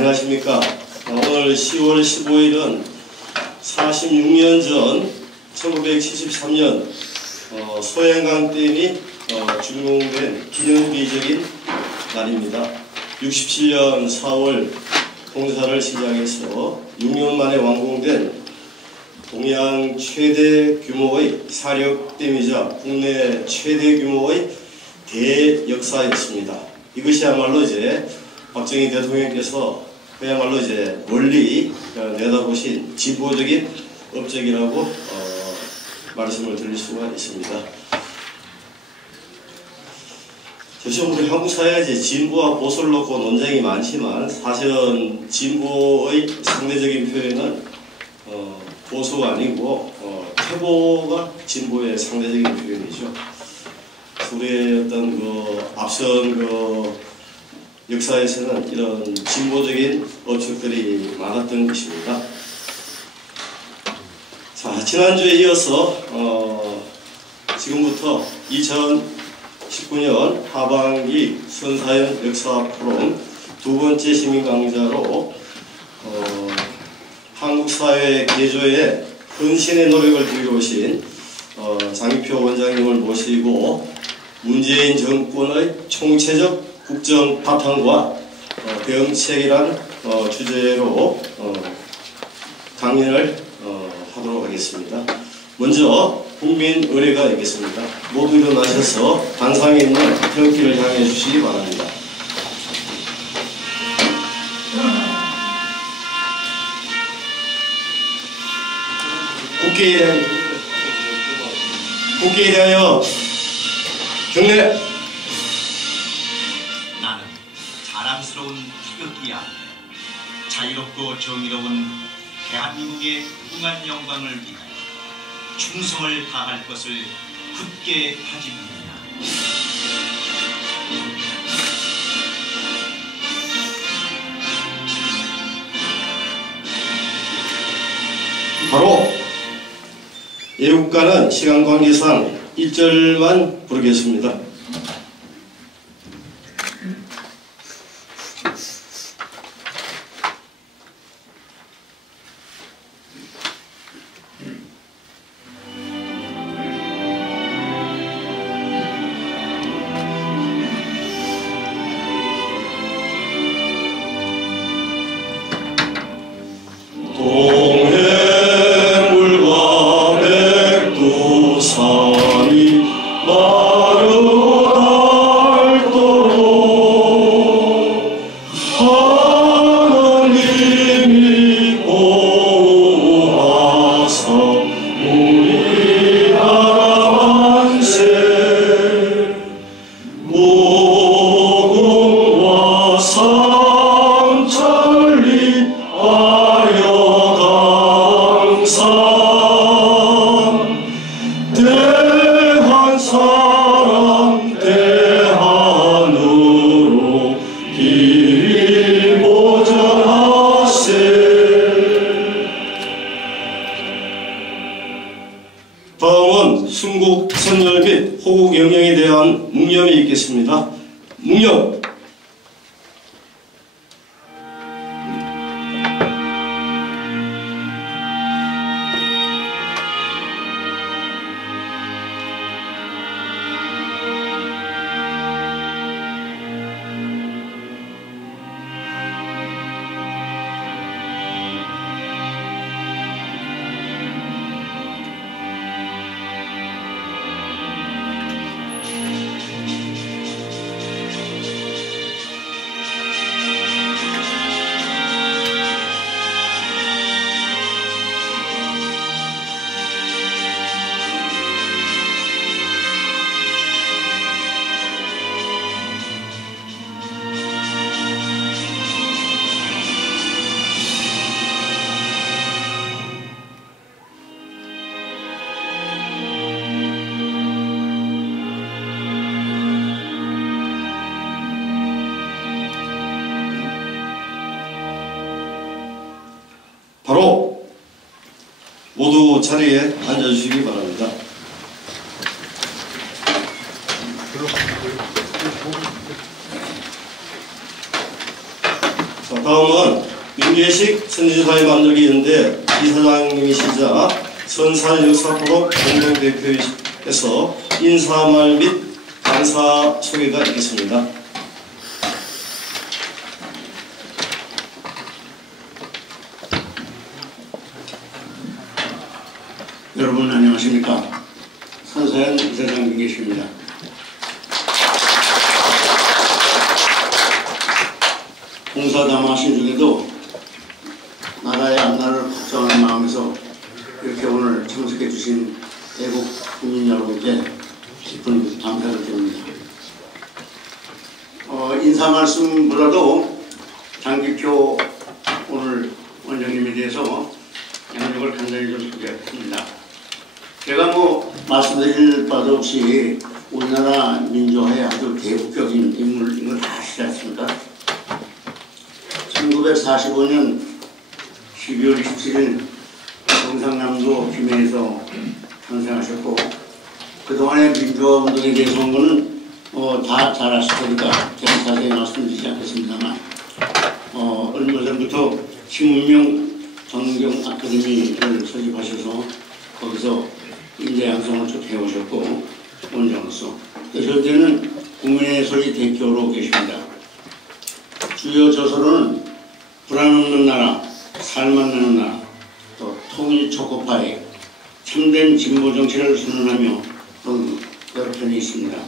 안녕하십니까. 오늘 10월 15일은 46년 전 1973년 소양강 댐이 준공된 기념비적인 날입니다. 67년 4월 공사를 시작해서 6년 만에 완공된 동양 최대 규모의 사력댐이자 국내 최대 규모의 대역사였습니다. 이것이야말로 이제 박정희 대통령께서 그야말로 이제 멀리 내다보신 진보적인 업적이라고 말씀을 드릴 수가 있습니다. 사실 우리 한국 사회가 이제 진보와 보수를 놓고 논쟁이 많지만 사실은 진보의 상대적인 표현은 보수가 아니고 퇴보가 진보의 상대적인 표현이죠. 우리의 어떤 앞선 역사에서는 이런 진보적인 업적들이 많았던 것입니다. 자, 지난주에 이어서 지금부터 2019년 하반기 선사연 역사 포럼 두 번째 시민 강좌로 한국 사회 개조에 헌신의 노력을 들여오신 장익표 원장님을 모시고 문재인 정권의 총체적 국정 바탕과 대응책이란 주제로 강연을 하도록 하겠습니다. 먼저 국민 의례가 있겠습니다. 모두 일어나셔서 단상에 있는 태극기를 향해 주시기 바랍니다. 국기에 대하여 경례. 나는 자랑스러운 태극기 아래 자유롭고 정의로운 대한민국의 무궁한 영광을 위하여 충성을 다할 것을 굳게 다짐합니다. 바로 애국가는 시간 관계상 1절만 부르겠습니다. 다음은 순국, 선열 및 호국 영령에 대한 묵념이 있겠습니다. 묵념. 바로 모두 자리에 앉아주시기 바랍니다. 자, 다음은 윤계식 선진사회 만들기 연대 이사장님이시자 선살 역사포럼 공동대표에서 인사말 및 감사 소개가 있겠습니다. 여러분 안녕하십니까? 선사연 이사장 윤계식입니다. 봉사담화신 중에도 나라의 앞날을 걱정하는 마음에서 이렇게 오늘 참석해 주신 대국 국민 여러분께 깊은 감사를 드립니다. 인사 말씀보다도 장기표 오늘 원장님에 대해서 양력을 간단히 좀 소개합니다. 제가 말씀드릴 바도 없이 우리나라 민주화의 아주 대국적인 인물인 걸 다 아시지 않습니까? 1945년 12월 27일 경상남도 김해에서 탄생하셨고 그동안의 민주화 운동에 대해서 한 거는 다 잘 아실 테니까 제가 자세히 말씀드리지 않겠습니다만 얼마 전부터 신문명 전경 아카데미를 설립하셔서 거기서 인재 양성을 쭉 해오셨고 원장으로서 현재는 국민의 소리 대표로 계십니다. 주요 저서로는 불안 없는 나라, 살맛나는 나라, 또 통일 초코파이, 참된 진보 정치를 선언하며 등 여러 편이 있습니다.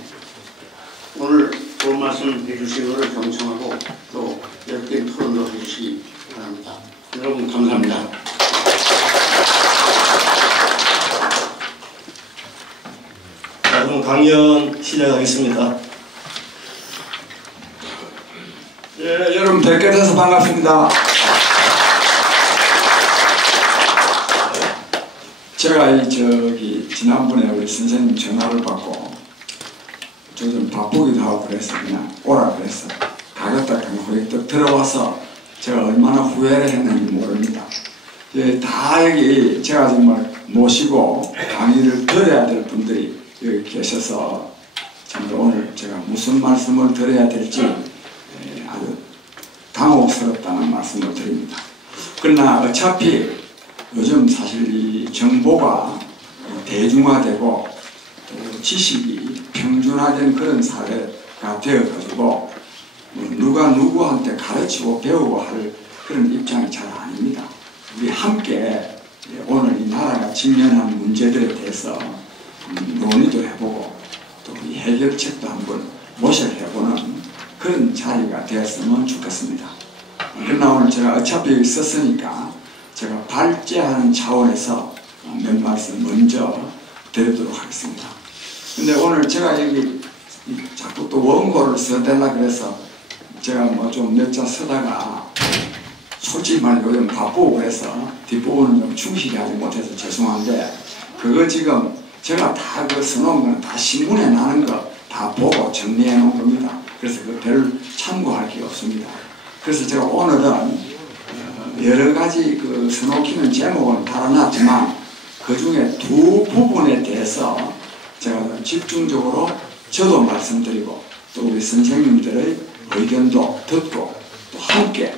오늘 좋은 말씀 해주신 것을 경청하고 또 열띤 토론도 해주시기 바랍니다. 여러분 감사합니다. 자, 그럼 강연 시작하겠습니다. 예, 여러분 뵙게 돼서 반갑습니다. 제가 지난번에 우리 선생님 전화를 받고 저 좀 바쁘기도 하고 그래서 그냥 오라 그랬어. 가겠다 그냥 또 들어와서 제가 얼마나 후회를 했는지 모릅니다. 예, 다 여기 제가 정말 모시고 강의를 들어야 될 분들이 여기 계셔서 정말 오늘 제가 무슨 말씀을 드려야 될지 아주 당혹스럽다는 말씀을 드립니다. 그러나 어차피 요즘 사실 이 정보가 대중화되고 또 지식이 평준화된 그런 사회가 되어가지고 누가 누구한테 가르치고 배우고 할 그런 입장이 잘 아닙니다. 우리 함께 오늘 이 나라가 직면한 문제들에 대해서 논의도 해보고 또 이 해결책도 한번 모색해보는 그런 자리가 되었으면 좋겠습니다. 그러나 오늘 제가 어차피 여기 썼으니까 제가 발제하는 차원에서 몇 말씀 먼저 드리도록 하겠습니다. 근데 오늘 제가 여기 자꾸 또 원고를 써달라 그래서 제가 좀 몇 자 쓰다가 솔직히 말해 요즘 바쁘고 그래서 뒷부분은 좀 충실히 하지 못해서 죄송한데 그거 지금 제가 다 그 써놓은 거는 다 신문에 나는 거 다 보고 정리해 놓은 겁니다. 그래서 그 별 참고할 게 없습니다. 그래서 제가 오늘은 여러 가지 그 써놓기는 제목은 달아놨지만 그 중에 두 부분에 대해서 제가 좀 집중적으로 저도 말씀드리고 또 우리 선생님들의 의견도 듣고 또 함께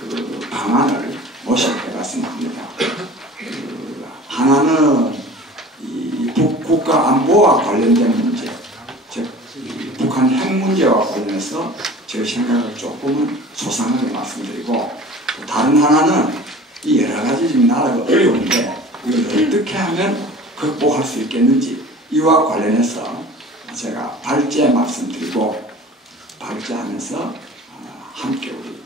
그 방안을 모색해 갔으면 합니다. 하나는 이 국가 안보와 관련된 문제, 즉 북한 핵 문제와 관련해서 제 생각을 조금은 소상하게 말씀드리고 또 다른 하나는 이 여러 가지 지금 나라가 어려운데 이걸 어떻게 하면 극복할 수 있겠는지 이와 관련해서 제가 발제 말씀드리고 발제하면서 함께 우리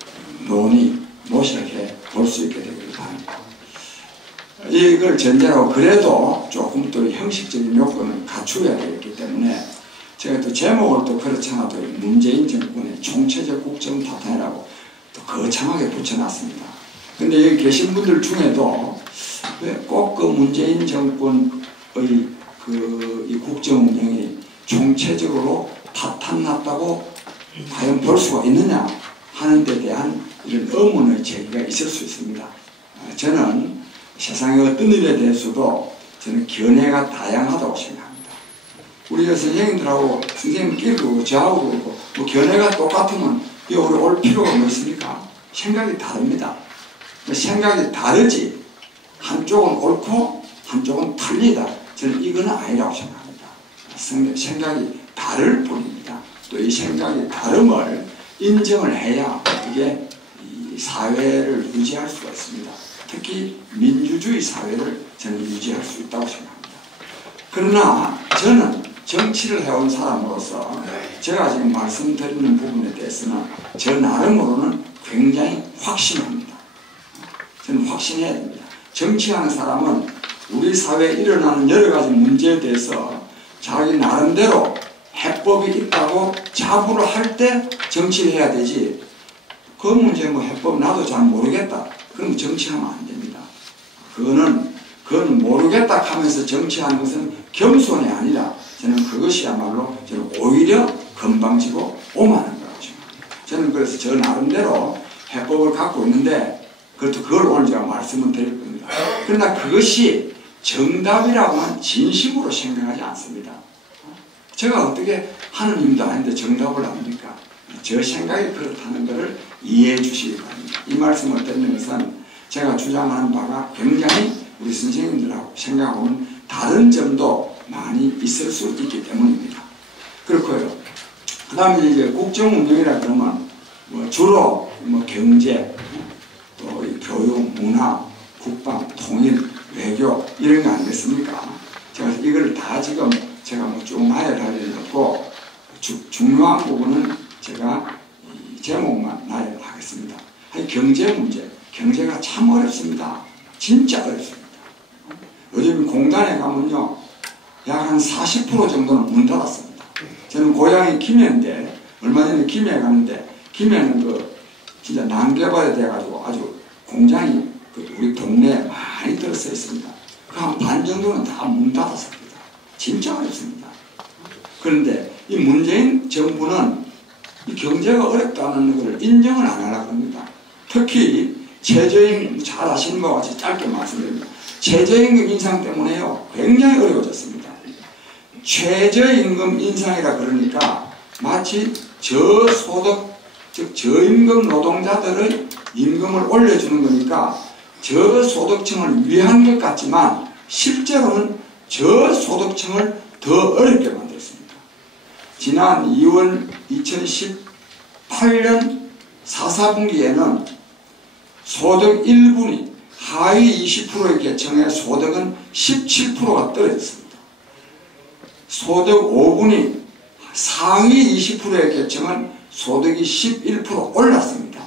논의 모색해 볼 수 있게 되기를 바랍니다. 이걸 전제로 그래도 조금 또 형식적인 요건을 갖추어야 되기 때문에 제가 또 제목을 또 그렇잖아도 문재인 정권의 총체적 국정 타탄이라고 또 거창하게 붙여놨습니다. 근데 여기 계신 분들 중에도 왜 꼭 그 문재인 정권의 이 국정 운영이 총체적으로 타탄났다고 과연 볼 수가 있느냐 하는 데 대한 이런 의문의 제기가 있을 수 있습니다. 저는 세상의 어떤 일에 대해서도 저는 견해가 다양하다고 생각합니다. 우리 선생님들하고 선생님끼리도 저하고 그렇고 뭐 견해가 똑같으면 우리 올 필요가 뭐 있습니까? 생각이 다릅니다. 생각이 다르지 한쪽은 옳고 한쪽은 틀리다. 저는 이거는 아니라고 생각합니다. 생각이 다를 뿐입니다. 또 이 생각이 다름을 인정을 해야 이게 이 사회를 유지할 수가 있습니다. 특히 민주주의 사회를 저는 유지할 수 있다고 생각합니다. 그러나 저는 정치를 해온 사람으로서 제가 지금 말씀드리는 부분에 대해서는 저 나름으로는 굉장히 확신합니다. 저는 확신해야 됩니다. 정치하는 사람은 우리 사회에 일어나는 여러 가지 문제에 대해서 자기 나름대로 해법이 있다고 자부를 할 때 정치를 해야 되지, 그 문제 뭐 해법 나도 잘 모르겠다 그럼 정치하면 안 됩니다. 그건 모르겠다 하면서 정치하는 것은 겸손이 아니라 저는 그것이야말로 저는 오히려 건방지고 오만한 거라고 생각합니다. 저는 그래서 저 나름대로 해법을 갖고 있는데 그걸 오늘 제가 말씀을 드릴 겁니다. 그러나 그것이 정답이라고는 진심으로 생각하지 않습니다. 제가 어떻게 하느님도 아닌데 정답을 합니까? 저 생각이 그렇다는 것을 이해해 주시기 바랍니다. 이 말씀을 드리는 것은 제가 주장하는 바가 굉장히 우리 선생님들하고 생각하고는 다른 점도 많이 있을 수 있기 때문입니다. 그렇고요. 그 다음에 이제 국정운영이라 그러면 주로 경제, 또 교육, 문화, 국방, 통일, 외교 이런 거 아니겠습니까? 제가 이걸 다 지금 제가 쭉 나열할 일은 없고 중요한 부분은 제가 이 제목만 나열하겠습니다. 경제 문제, 경제가 참 어렵습니다. 진짜 어렵습니다. 요즘 공단에 가면요 약 한 40% 정도는 문 닫았습니다. 저는 고향이 김해인데 얼마 전에 김해에 갔는데 김해는 진짜 난개발이 돼가지고 아주 공장이 우리 동네에 많이 들어서 있습니다. 그 한 반 정도는 다 문 닫았습니다. 진짜 어렵습니다. 그런데 이 문재인 정부는 이 경제가 어렵다는 것을 인정을 안 하려고 합니다. 특히 최저임금 잘 아시는 것 같이 짧게 말씀드립니다. 최저임금 인상 때문에요 굉장히 어려워졌습니다. 최저임금 인상이라 그러니까 마치 저소득 즉 저임금 노동자들의 임금을 올려주는 거니까 저소득층을 위한 것 같지만 실제로는 저소득층을 더 어렵게 만들었습니다. 지난 2월 2018년 4분기에는 소득 1분위 하위 20%의 계층의 소득은 17%가 떨어졌습니다. 소득 5분위 상위 20%의 계층은 소득이 11% 올랐습니다.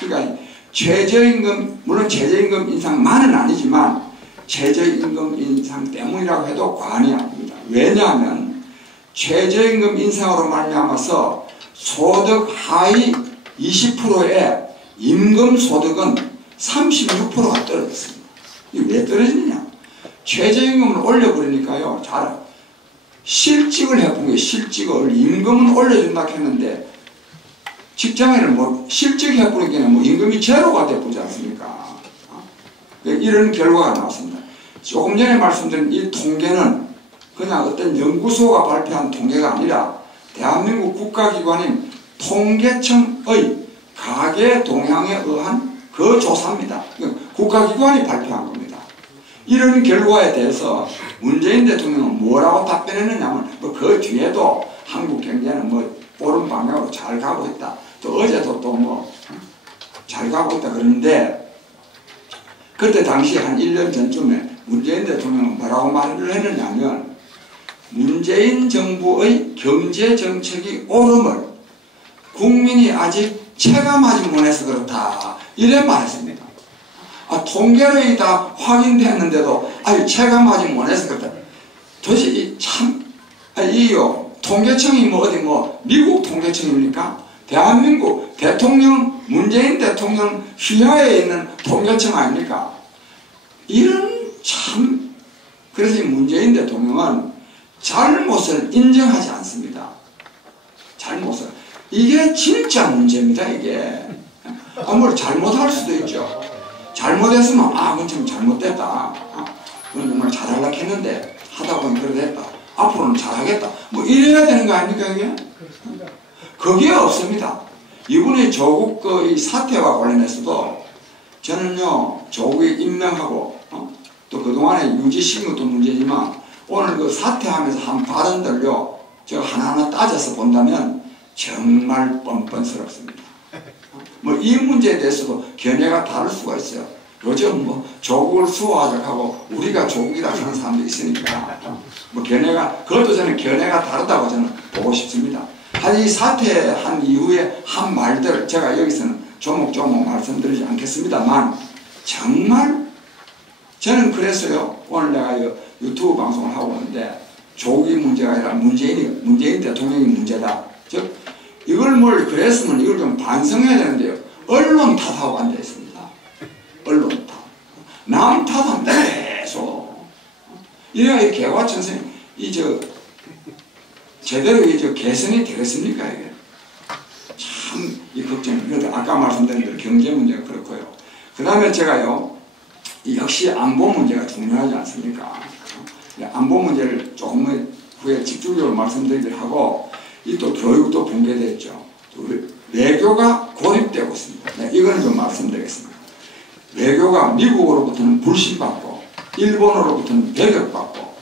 그러니까 최저임금, 물론 최저임금 인상만은 아니지만 최저임금 인상 때문이라고 해도 과언이 아닙니다. 왜냐하면 최저임금 인상으로 말미암아서 소득 하위 20%의 임금 소득은 36%가 떨어졌습니다. 이게 왜 떨어지느냐? 최저임금을 올려버리니까요. 잘 실직을 해본 거예요. 실직을 임금은 올려준다 했는데 직장인을 실직해버리기에는 임금이 제로가 돼보지 않습니까? 이런 결과가 나왔습니다. 조금 전에 말씀드린 이 통계는 그냥 어떤 연구소가 발표한 통계가 아니라 대한민국 국가기관인 통계청의 가계 동향에 의한 그 조사입니다. 국가기관이 발표한 겁니다. 이런 결과에 대해서 문재인 대통령은 뭐라고 답변했느냐면 그 뒤에도 한국 경제는 옳은 방향으로 잘 가고 있다. 또 어제도 또 잘 가고 있다 그러는데 그때 당시 한 1년 전쯤에 문재인 대통령은 뭐라고 말을 했느냐면 문재인 정부의 경제정책이 옳음을 국민이 아직 체감하지 못해서 그렇다. 이래 말했습니다. 통계로 다 확인됐는데도 아직 체감하지 못해서 그렇다. 도대체 통계청이 미국 통계청입니까? 대한민국 대통령, 문재인 대통령 휘하에 있는 통계청 아닙니까? 그래서 문재인 대통령은 잘못을 인정하지 않습니다. 잘못을. 이게 진짜 문제입니다, 이게. 잘못할 수도 있죠. 잘못했으면, 그건 좀 잘못됐다. 그건 정말 잘하려고 했는데, 하다 보니 그래 됐다. 앞으로는 잘하겠다. 이래야 되는 거 아닙니까, 이게? 그게 없습니다. 이번에 조국 그 사태와 관련해서도 저는요 조국이 임명하고 또 그동안에 유지시킨 것도 문제지만 오늘 그 사퇴하면서 한 발언들요 저 하나하나 따져서 본다면 정말 뻔뻔스럽습니다. 뭐 이 문제에 대해서도 견해가 다를 수가 있어요. 요즘 뭐 조국을 수호하자고 우리가 조국이라 하는 사람도 있으니까 뭐 견해가 그것도 저는 견해가 다르다고 저는 보고 싶습니다. 하여튼 이 사퇴한 이후에 한 말들 제가 여기서는 조목조목 말씀드리지 않겠습니다만 정말 저는 그랬어요. 오늘 내가 유튜브 방송을 하고 있는데 조국이 문제가 아니라 문재인 대통령이 문제다. 즉 이걸 뭘 그랬으면 이걸 좀 반성해야 되는데요. 언론 탓하고 앉아 있습니다. 언론 탓. 남 탓합니다. 계속. 이래야 이 개과천선 제대로 개선이 되겠습니까 이게? 참 이 걱정. 그러니까 아까 말씀드린 대로 경제 문제가 그렇고요. 그 다음에 제가요. 역시 안보 문제가 중요하지 않습니까? 안보 문제를 조금 후에 집중적으로 말씀드리기를 하고 이 또 교육도 붕괴됐죠. 외교가 고립되고 있습니다. 네, 이거는 좀 말씀드리겠습니다. 외교가 미국으로부터는 불신받고 일본으로부터는 배격받고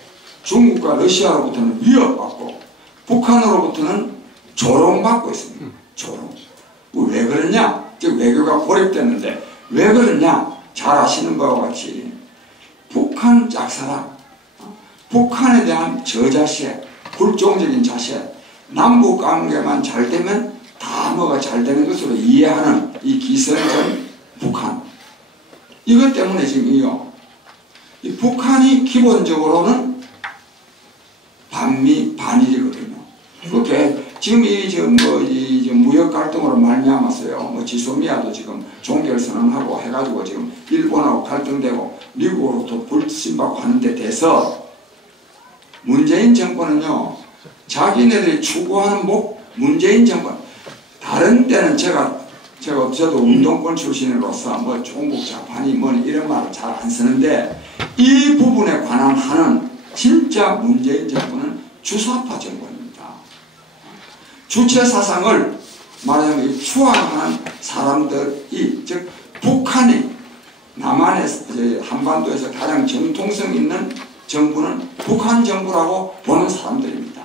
중국과 러시아로부터는 위협받고 북한으로부터는 조롱받고 있습니다. 조롱. 왜 그러냐? 즉 외교가 고립됐는데 왜 그러냐? 잘 아시는 바와 같이 북한 짝사랑, 북한에 대한 저자세, 굴종적인 자세, 남북관계만 잘 되면 다 뭐가 잘 되는 것으로 이해하는 이 기성전 북한. 이것 때문에 지금 이 북한이 기본적으로는 반일이거든요. 그렇게 지금 이 무역 갈등으로 말미암았어요. 뭐 지소미아도 지금 종결 선언하고 해가지고 지금 일본하고 갈등되고 미국으로부터 불신받고 하는 데 대해서 문재인 정권은요. 자기네들이 추구하는 문재인 정권 다른 때는 저도 운동권 출신으로서 뭐 종북 좌파니 뭐 이런 말을 잘 안 쓰는데 이 부분에 관한 하는 진짜 문재인 정권은 주사파 정권입니다. 주체 사상을 말하자면 추앙하는 사람들이 즉 북한이 남한에서 한반도에서 가장 정통성 있는 정부는 북한 정부라고 보는 사람들입니다.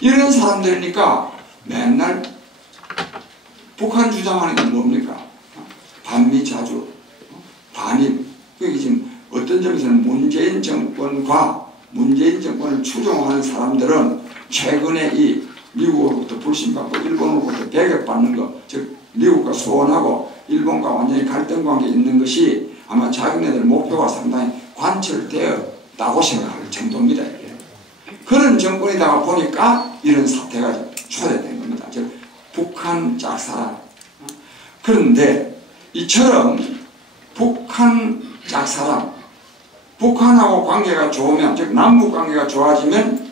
이런 사람들이니까 맨날 북한 주장하는 게 뭡니까? 반미자주, 반일. 그게 지금 어떤 점에서는 문재인 정권을 추종하는 사람들은 최근에 이 미국으로부터 불신받고 일본으로부터 배격받는 것, 즉 미국과 소원하고 일본과 완전히 갈등 관계에 있는 것이 아마 자기네들 목표가 상당히 관철되었다고 생각할 정도입니다. 이게. 그런 정권이다가 보니까 이런 사태가 초래된 겁니다. 즉 북한 짝사랑. 그런데 이처럼 북한 짝사랑, 북한하고 관계가 좋으면 즉 남북 관계가 좋아지면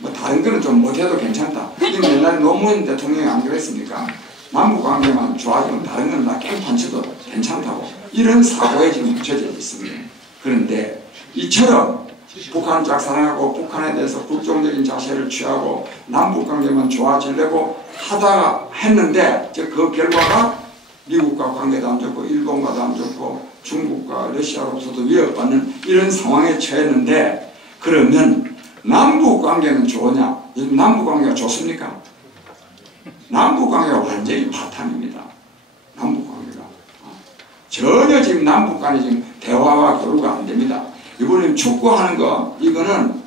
뭐 다른 거는 좀 못해도 괜찮다. 이게 옛날에 노무현 대통령이 안 그랬습니까? 남북 관계만 좋아지면 다른 건 다 깽판 쳐도 괜찮다고. 이런 사고에 지금 묻혀져 있습니다. 그런데 이처럼 북한 짝사랑하고 북한에 대해서 불종적인 자세를 취하고 남북 관계만 좋아지려고 하다가 했는데 그 결과가 미국과 관계도 안 좋고 일본과도 안 좋고 중국과 러시아로서도 위협받는 이런 상황에 처했는데 그러면 남북 관계는 좋으냐? 남북 관계가 좋습니까? 남북 관계가 완전히 파탄입니다. 남북 관계가 전혀 지금 남북 간에 지금 대화와 교류가 안 됩니다. 이번에 축구하는 거 이거는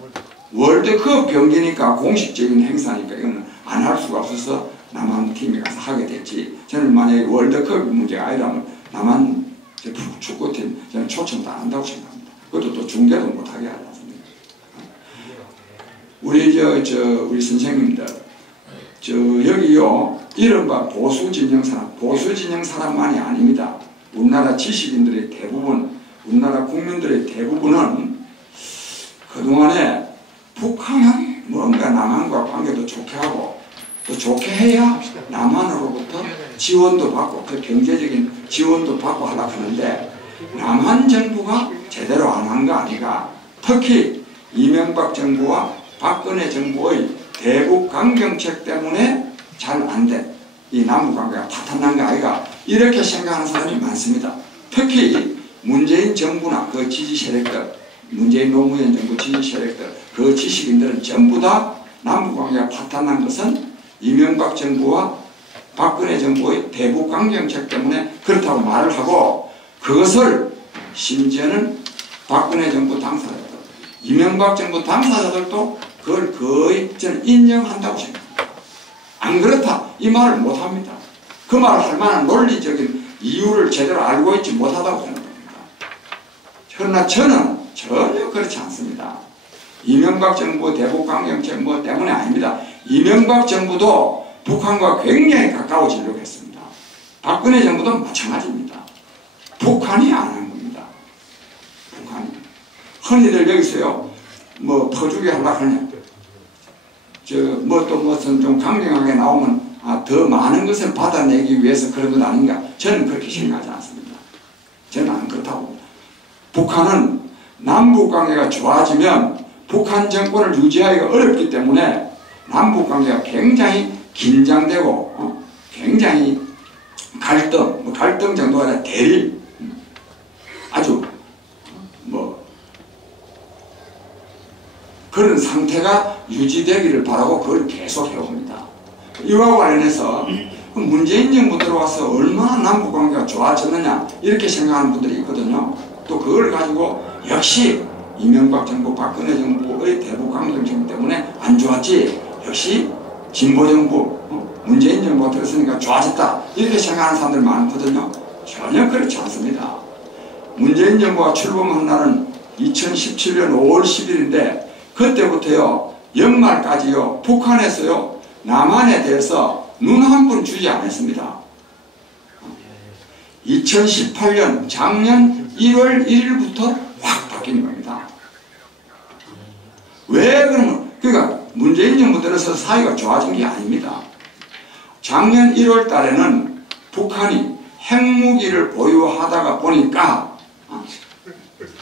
월드컵 경기니까 공식적인 행사니까 이거는 안 할 수가 없어서 남한 팀이 가서 하게 됐지. 저는 만약에 월드컵 문제가 아니라면 남한 축구팀 저는 초청도 안 한다고 생각합니다. 그것도 또 중계도 못하게 하지 않습니까? 우리 우리 선생님들 여기요 이른바 보수 진영 사람만이 아닙니다. 우리나라 지식인들의 대부분, 우리나라 국민들의 대부분은 그동안에 북한은 뭔가 남한과 관계도 좋게 하고 또 좋게 해야 남한으로부터 지원도 받고 그 경제적인 지원도 받고 하려고 하는데 남한 정부가 제대로 안 한 거 아니가. 특히 이명박 정부와 박근혜 정부의 대북 강경책 때문에 잘 안 된 이 남북관계가 파탄난 거 아이가 이렇게 생각하는 사람이 많습니다. 특히 문재인 정부나 그 지지 세력들, 문재인 노무현 정부 지지 세력들, 그 지식인들은 전부 다 남북관계가 파탄난 것은 이명박 정부와 박근혜 정부의 대북 강경책 때문에 그렇다고 말을 하고, 그것을 심지어는 박근혜 정부 당사자들, 이명박 정부 당사자들도 그걸 거의 저는 인정한다고 생각합니다. 안 그렇다 이 말을 못합니다. 그 말을 할 만한 논리적인 이유를 제대로 알고 있지 못하다고 생각합니다. 그러나 저는 전혀 그렇지 않습니다. 이명박 정부 대북 강경책 뭐 때문에 아닙니다. 이명박 정부도 북한과 굉장히 가까워지려고 했습니다. 박근혜 정부도 마찬가지입니다. 북한이 안 한 겁니다. 북한이. 흔히들 여기서요, 뭐 퍼주기 하려고 하냐. 뭐 또 무슨 좀 강경하게 나오면 더 많은 것을 받아내기 위해서 그런 것 아닌가. 저는 그렇게 생각하지 않습니다. 저는 안 그렇다고 봅니다. 북한은 남북관계가 좋아지면 북한 정권을 유지하기가 어렵기 때문에 남북관계가 굉장히 긴장되고 굉장히 갈등 정도가 아니라 대립, 아주 뭐 그런 상태가 유지되기를 바라고 그걸 계속 해옵니다. 이와 관련해서 문재인 정부 들어와서 얼마나 남북관계가 좋아졌느냐 이렇게 생각하는 분들이 있거든요. 또 그걸 가지고 역시 이명박 정부, 박근혜 정부의 대북 강경책 때문에 안 좋았지, 역시 진보 정부, 문재인 정부가 들었으니까 좋아졌다 이렇게 생각하는 사람들 많거든요. 전혀 그렇지 않습니다. 문재인 정부가 출범한 날은 2017년 5월 10일인데 그때부터요 연말까지요 북한에서요 남한에 대해서 눈 한 번 주지 않았습니다. 2018년 작년 1월 1일부터 확 바뀐 겁니다. 왜 그러면, 그러니까 문재인 정부 들어서 사이가 좋아진 게 아닙니다. 작년 1월 달에는 북한이 핵무기를 보유하다가 보니까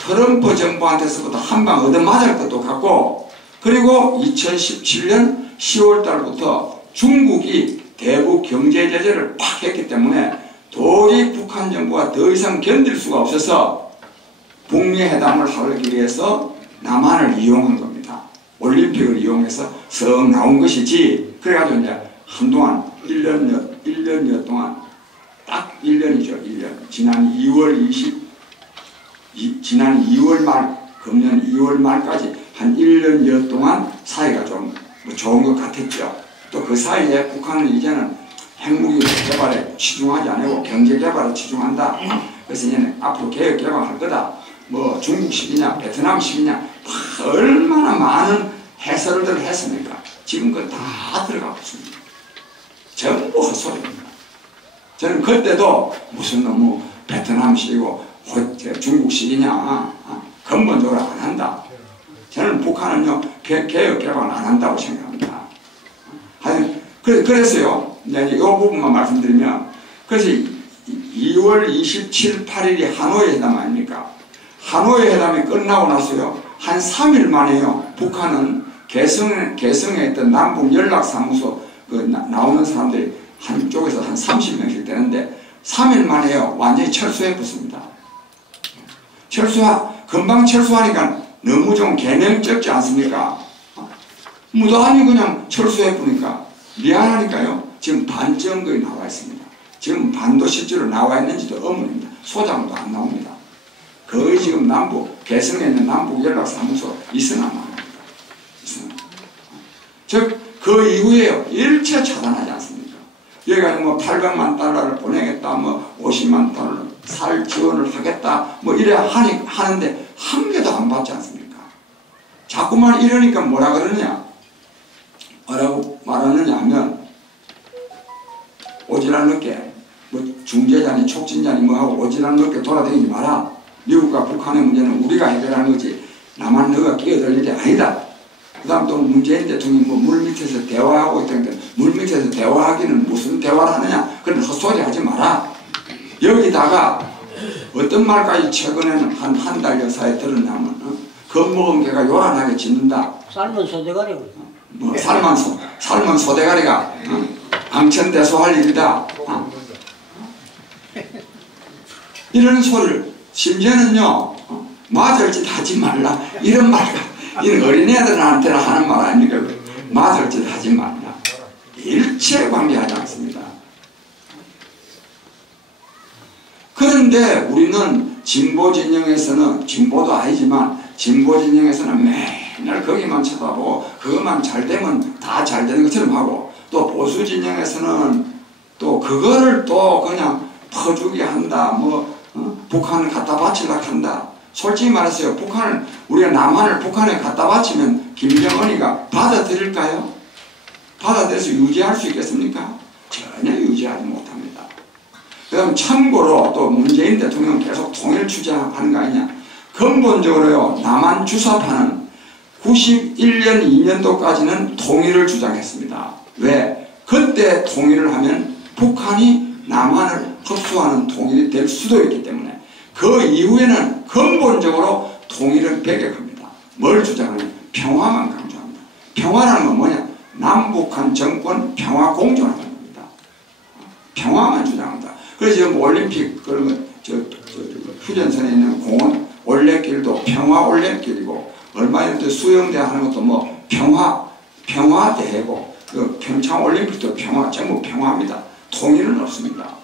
트럼프 정부한테서부터 한 방 얻어맞을 것도 같고, 그리고 2017년 10월 달부터 중국이 대북 경제 제재를 팍 했기 때문에 도저히 북한 정부가 더 이상 견딜 수가 없어서 북미 회담을 하기 위해서 남한을 이용한 겁니다. 올림픽을 이용해서 썩 나온 것이지. 그래가지고 이제 한동안 1년여 동안 딱 1년이죠. 1년. 지난 2월 말, 금년 2월 말까지 한 1년여 동안 사이가 좀 좋은 것 같았죠. 또 그 사이에 북한은 이제는 핵무기 개발에 치중하지 않고 경제 개발에 치중한다. 그래서 이제는 앞으로 개혁 개방할 거다. 뭐 중국식이냐 베트남식이냐 얼마나 많은 해설들을 했습니까? 지금 그거 다 들어가고 있습니다. 전부 헛소리입니다. 저는 그때도 무슨 너무 베트남식이고 중국식이냐 근본적으로 안 한다. 저는 북한은요 개혁 개방을 안 한다고 생각합니다. 그래서요 이제 이 부분만 말씀드리면, 그래서 2월 27, 8일이 하노이 회담 아닙니까? 하노이 회담이 끝나고 나서요 한 3일 만에요 북한은 개성에 있던 남북 연락사무소 나오는 사람들이 한쪽에서 한 30명씩 되는데 3일 만에요 완전히 철수해 붙습니다. 금방 철수하니까 너무 좀 개명적지 않습니까? 무단히 그냥 철수해 보니까 미안하니까요 지금 반정거에 나와 있습니다. 지금 반도 실제로 나와 있는지도 의문입니다. 소장도 안 나옵니다. 거의 지금 개성에 있는 남북 연락사무소 있으나 말입니다. 즉 그 이후에요 일체 차단하지 않습니까? 여기가 뭐 800만 달러를 보내겠다, 뭐 50만 달러 살 지원을 하겠다, 뭐 이래 하는데 한 개도 안 받지 않습니까? 자꾸만 이러니까 뭐라 그러느냐? 뭐라고 말하느냐 하면 오지랖 넓게 뭐 중재자니 촉진자니 뭐하고 오지랖 넓게 돌아다니지 마라. 미국과 북한의 문제는 우리가 해결하는 거지 나만 너가 끼어들 일이 아니다. 그 다음 또 문재인 대통령이 뭐 물 밑에서 대화하고 있다는데 물 밑에서 대화하기는 무슨 대화를 하느냐. 그런 헛소리 하지 마라. 여기다가 어떤 말까지 최근에는 한 달 여사에 들었냐면 겁먹은 개가 요란하게 짖는다. 삶은 소대가리. 뭐 삶은 소대가리가 강천대소할 일이다. 이런 소리를 심지어는요 맞을 짓 하지 말라 이런 말을 이 어린애들한테는 하는 말 아닙니까? 맞을 짓 하지 말라. 일체 관계하지 않습니다. 그런데 우리는 진보 진영에서는 진보도 아니지만 진보 진영에서는 맨날 거기만 쳐다보고 그것만 잘 되면 다 잘 되는 것처럼 하고 또 보수 진영에서는 또 그거를 또 그냥 퍼주기 한다 뭐 북한을 갖다 바치려고 한다. 솔직히 말해서요 북한을 우리가 남한을 북한에 갖다 바치면 김정은이가 받아들일까요? 받아들여서 유지할 수 있겠습니까? 전혀 유지하지 못합니다. 그 다음 참고로 또 문재인 대통령은 계속 통일 주장하는 거 아니냐. 근본적으로요 남한 주사파는 91년 2년도까지는 통일을 주장했습니다. 왜? 그때 통일을 하면 북한이 남한을 흡수하는 통일이 될 수도 있기 때문에 그 이후에는 근본적으로 통일은 배격합니다. 뭘 주장하냐? 평화만 강조합니다. 평화라는 건 뭐냐? 남북한 정권 평화 공존하는 겁니다. 평화만 주장한다. 그래서 지금 올림픽 그런 거 휴전선에 있는 공원 올레길도 평화 올레길이고 얼마 전에 수영대 하는 것도 뭐 평화대회고 그 평창 올림픽도 평화 전부 평화입니다. 통일은 없습니다.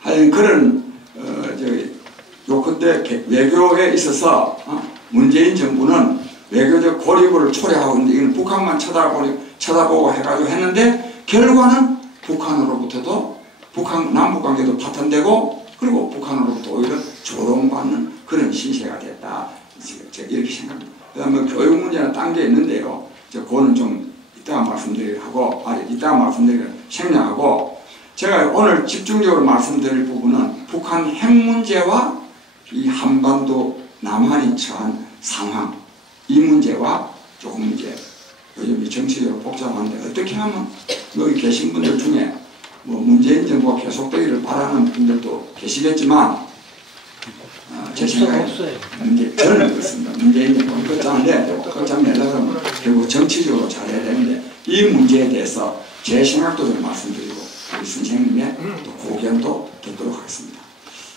하여튼 그런 요컨대 외교에 있어서 문재인 정부는 외교적 고립을 초래하고 있는데 이건 북한만 쳐다보고 해가지고 했는데 결과는 북한으로부터도 남북관계도 파탄되고 그리고 북한으로부터 오히려 조롱받는 그런 시세가 됐다. 이렇게 생각합니다. 그 다음에 교육 문제나 딴 게 있는데요. 그거는 좀 이따가 말씀드리고 생략하고 제가 오늘 집중적으로 말씀드릴 부분은 북한 핵 문제와 이 한반도 남한이 처한 상황 이 문제와 조금 이제 요즘 정치적으로 복잡한데 어떻게 하면 여기 계신 분들 중에 뭐 문재인 정부가 계속되기를 바라는 분들도 계시겠지만 제 생각에 저는 그렇습니다. 문재인 정부는 끝장 내려고 하면 결국 정치적으로 잘해야 되는데 이 문제에 대해서 제 생각도 좀 말씀드리고 우리 선생님의 또 고견도 듣도록 하겠습니다.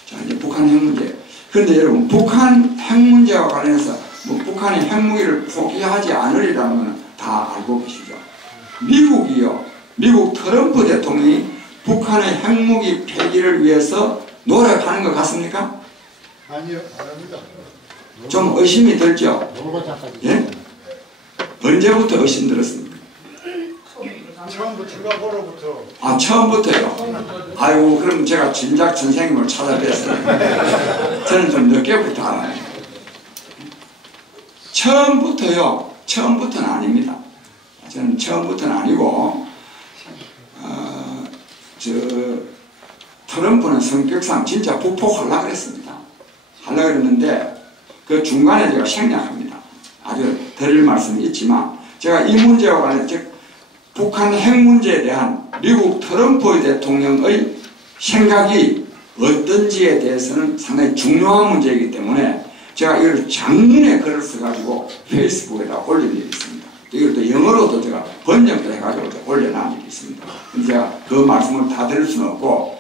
자 이제 북한 핵 문제. 그런데 여러분 북한 핵 문제와 관련해서 뭐 북한이 핵무기를 포기하지 않으리라는 건 다 알고 계시죠. 미국 트럼프 대통령이 북한의 핵무기 폐기를 위해서 노력하는 것 같습니까? 아니요, 안 합니다. 좀 의심이 들죠? 예? 언제부터 의심 들었습니까? 처음부터 싱가포르부터. 아, 처음부터요? 아이고, 그럼 제가 진작 선생님을 찾아뵀어요. 저는 좀 늦게부터 알아요. 처음부터요? 처음부터는 아닙니다. 저는 처음부터는 아니고, 트럼프는 성격상 진짜 북폭하려고 그랬습니다. 하려고 그랬는데, 그 중간에 제가 생략합니다. 아주 드릴 말씀이 있지만, 제가 이 문제와 관련해서, 즉, 북한 핵 문제에 대한 미국 트럼프 대통령의 생각이 어떤지에 대해서는 상당히 중요한 문제이기 때문에 제가 이걸 장문의 글을 써가지고 페이스북에다 올린 일이 있습니다. 이것도 영어로도 제가 번역도 해가지고 올려놓은 일이 있습니다. 근데 제가 그 말씀을 다 드릴 수는 없고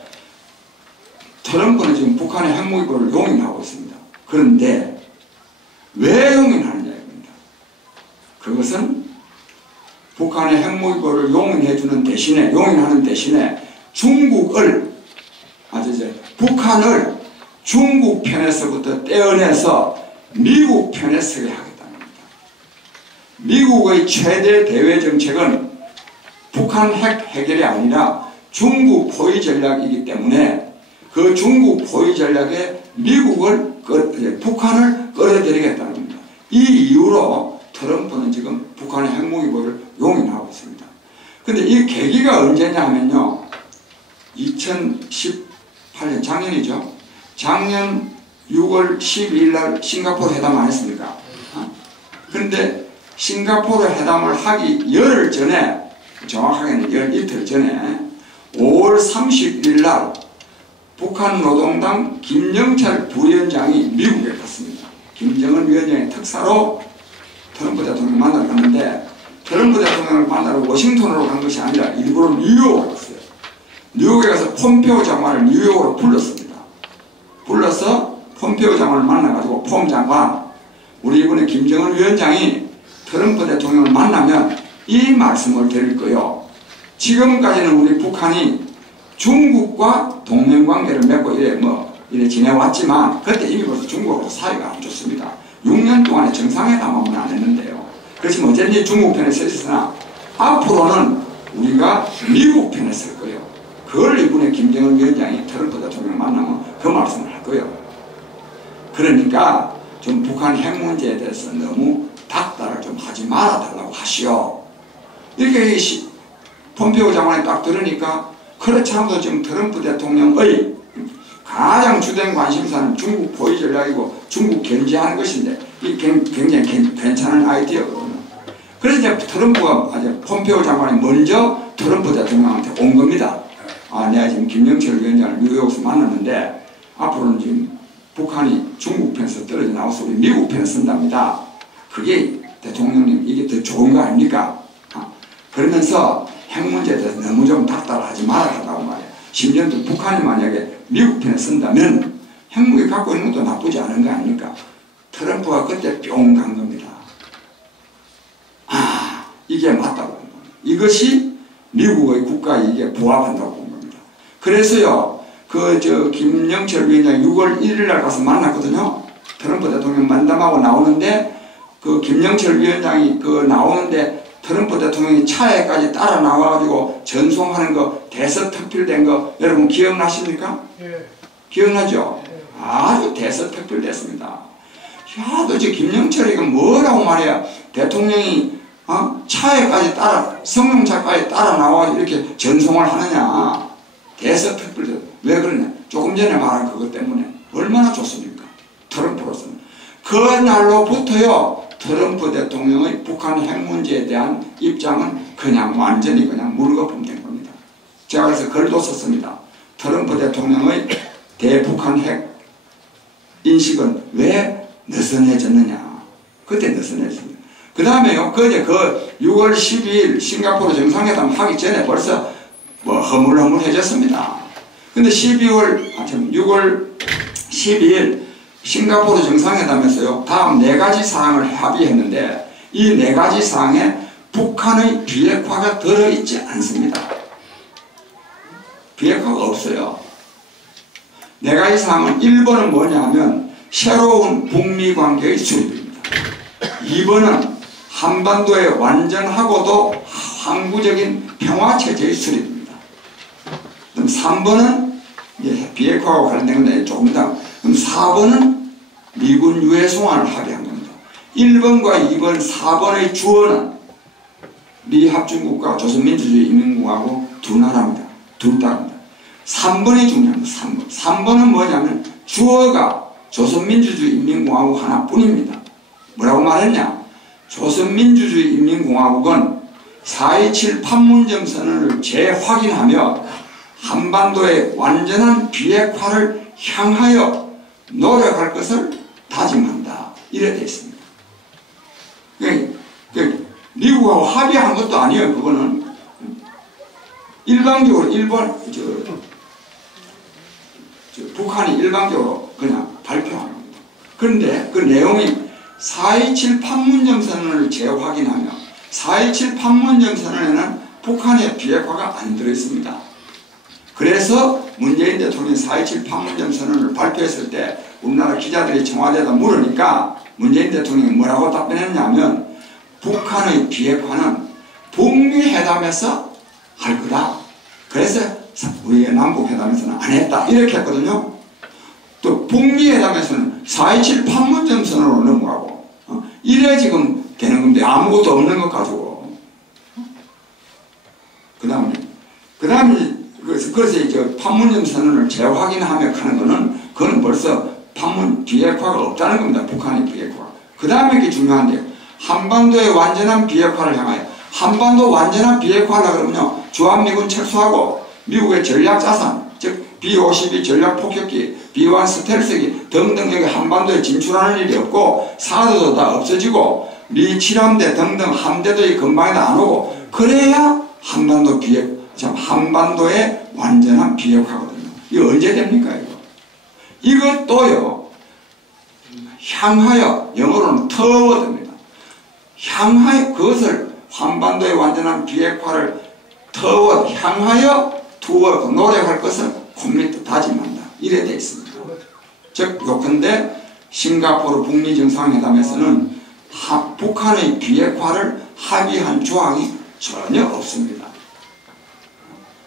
트럼프는 지금 북한의 핵무기를 용인하고 있습니다. 그런데 왜 용인하느냐입니다. 그것은 북한의 핵무기를 용인하는 대신에 중국을 북한을 중국 편에서부터 떼어내서 미국 편에 서게 하겠다는 겁니다. 미국의 최대 대외 정책은 북한 핵 해결이 아니라 중국 포위 전략이기 때문에 그 중국 포위 전략에 북한을 끌어들이겠다는 겁니다. 이 이유로 트럼프는 지금 북한의 핵무기를 용인하고 있습니다. 근데 이 계기가 언제냐 하면요. 2018년 작년이죠. 작년 6월 12일 날 싱가포르 회담 안 했습니까? 그런데 싱가포르 회담을 하기 열흘 전에 정확하게는 열 이틀 전에 5월 31일 날 북한 노동당 김영철 부위원장이 미국에 갔습니다. 김정은 위원장의 특사로 트럼프 대통령 만나러 갔는데 트럼프 대통령을 만나러 워싱턴으로 간 것이 아니라 일부러 뉴욕으로 갔어요. 뉴욕에 가서 폼페오 장관을 뉴욕으로 불렀습니다. 불러서 폼페오 장관을 만나가지고 폼 장관, 우리 이번에 김정은 위원장이 트럼프 대통령을 만나면 이 말씀을 드릴 거요. 지금까지는 우리 북한이 중국과 동맹관계를 맺고 이래 지내왔지만 그때 이미 벌써 중국하고 사이가 안 좋습니다. 6년 동안에 정상회담은 안 했는데요. 그렇지만 어쨌든 중국 편에 서 있으나 앞으로는 우리가 미국 편에 설 거예요. 그걸 이번에 김정은 위원장이 트럼프 대통령을 만나면 그 말씀을 할 거예요. 그러니까 좀 북한 핵 문제에 대해서 너무 닥달을 좀 하지 말아달라고 하시오. 이렇게 폼페오 장관이 딱 들으니까 그렇지 않아도 지금 트럼프 대통령의 가장 주된 관심사는 중국 포위 전략이고 중국 견제하는 것인데 이게 굉장히 괜찮은 아이디어거든요. 그래서 이제 폼페오 장관이 먼저 트럼프 대통령한테 온 겁니다. 내가 지금 김영철 위원장을 뉴욕에서 만났는데 앞으로는 지금 북한이 중국 편에서 떨어져 나와서 우리 미국 편에 쓴답니다. 그게 대통령님 이게 더 좋은 거 아닙니까? 그러면서 핵 문제에 대해서 너무 좀 닥달하지 말아달라고 말이에요. 심지어 또 북한이 만약에 미국 편에 쓴다면 핵무기 갖고 있는 것도 나쁘지 않은 거 아닙니까? 트럼프가 그때 뿅 간 겁니다. 이게 맞다고 본 겁니다. 이것이 미국의 국가 이익에 부합한다고 본 겁니다. 그래서요, 김영철 위원장이 6월 1일 날 가서 만났거든요. 트럼프 대통령 만담하고 나오는데 김영철 위원장이 나오는데 트럼프 대통령이 차에까지 따라 나와가지고 전송하는 거 대서특필된 거 여러분 기억나십니까? 예. 기억나죠? 예. 아주 대서특필됐습니다. 야, 도대체 김영철이가 뭐라고 말해야 대통령이 차에까지 성룡차까지 따라 나와서 이렇게 전송을 하느냐. 대서특필. 왜 그러냐. 조금 전에 말한 그것 때문에 얼마나 좋습니까? 트럼프로서는. 그날로부터요. 트럼프 대통령의 북한 핵 문제에 대한 입장은 완전히 물거품 된 겁니다. 제가 그래서 글도 썼습니다. 트럼프 대통령의 대북한 핵 인식은 왜 느슨해졌느냐. 그때 느슨해졌습니다. 그 다음에요, 6월 12일 싱가포르 정상회담 하기 전에 벌써 허물허물해졌습니다. 근데 6월 12일 싱가포르 정상회담에서요, 다음 4가지 사항을 합의했는데 이 4가지 사항에 북한의 비핵화가 들어있지 않습니다. 비핵화가 없어요. 4가지 사항은 1번은 뭐냐 하면 새로운 북미 관계의 수립입니다. 2번은 한반도의 완전하고도 항구적인 평화체제의 수립입니다. 그럼 3번은 비핵화와 관련된 건데 조금 더. 그럼 4번은 미군 유해 송환을 합의한 겁니다. 1번과 2번, 4번의 주어는 미합중국과 조선민주주의 인민공화국 두 나라입니다. 둘 다입니다. 3번이 중요합니다. 3번은 뭐냐면 주어가 조선민주주의 인민공화국 하나뿐입니다. 뭐라고 말했냐? 조선민주주의 인민공화국은 4.27 판문점 선언을 재확인하며 한반도의 완전한 비핵화를 향하여 노력할 것을 다짐한다. 이래 되어 있습니다. 미국하고 합의한 것도 아니에요. 그거는 일방적으로 북한이 일방적으로 그냥 발표한 겁니다. 그런데 그 내용이 4.27 판문점 선언을 재확인하며 4.27 판문점 선언에는 북한의 비핵화가 안 들어있습니다. 그래서 문재인 대통령이 4.27 판문점 선언을 발표했을 때 우리나라 기자들이 청와대에다 물으니까 문재인 대통령이 뭐라고 답변했냐면 북한의 비핵화는 북미 회담에서 할 거다. 그래서 우리의 남북 회담에서는 안 했다. 이렇게 했거든요. 또 북미 회담에서는 4.27 판문점 선언으로 넘어가고 이래 지금 되는 건데 아무것도 없는 것 가지고 그 다음에 그래서 이제 판문점 선언을 재확인하며 하는 거는 그건 벌써 비핵화가 없다는 겁니다. 북한의 비핵화. 그 다음에 이게 중요한데요. 한반도의 완전한 비핵화를 향하여 한반도 완전한 비핵화를 그러면요. 주한미군 철수하고 미국의 전략자산 즉 B-52 전략폭격기, B-1 스텔스기 등등 여기 한반도에 진출하는 일이 없고 사드도 다 없어지고 미 7함대 등등 함대도 이 근방에도 안 오고 그래야 한반도 비핵, 한반도의 완전한 비핵화거든요. 이거 언제 됩니까 이거? 이것도요 향하여 영어로는 터워드입니다. 향하여 그것을 한반도의 완전한 비핵화를 터워 향하여 두어 노력할 것을 콤미트 다짐한다. 이래 되어 있습니다. 즉 요컨대 싱가포르 북미 정상회담에서는 북한의 비핵화를 합의한 조항이 전혀 없습니다.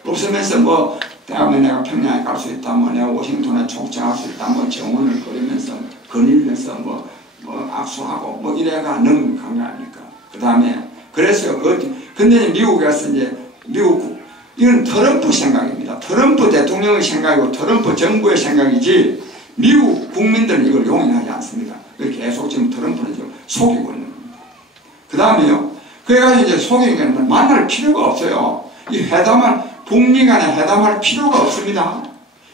없으면서 뭐 다음에 내가 평양에 갈 수 있다, 뭐 내가 워싱턴에 총장할 수 있다, 뭐 정원을 그리면서 거닐면서 뭐 악수하고 뭐 이래가 넘어간 거 아닙니까? 그 다음에 그래서 근데 미국에서 이제 미국 이건 트럼프 생각입니다. 트럼프 대통령의 생각이고 트럼프 정부의 생각이지 미국 국민들은 이걸 용인하지 않습니다. 계속 지금 트럼프는 지금 속이고 있는 겁니다. 그 다음에요. 그래가지고 이제 속이니까 만날 필요가 없어요. 이 회담을 북미 간에 회담할 필요가 없습니다.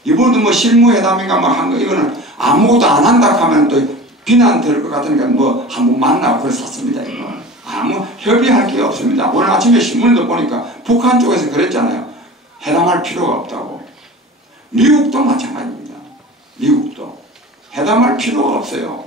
이번도 뭐 실무회담인가 뭐 한 거 이거는 아무것도 안 한다 하면 또 비난될 것 같으니까 뭐 한번 만나고 그랬었습니다. 이거 아무 협의할 게 없습니다. 오늘 아침에 신문도 보니까 북한 쪽에서 그랬잖아요. 회담할 필요가 없다고. 미국도 마찬가지입니다. 미국도 회담할 필요가 없어요.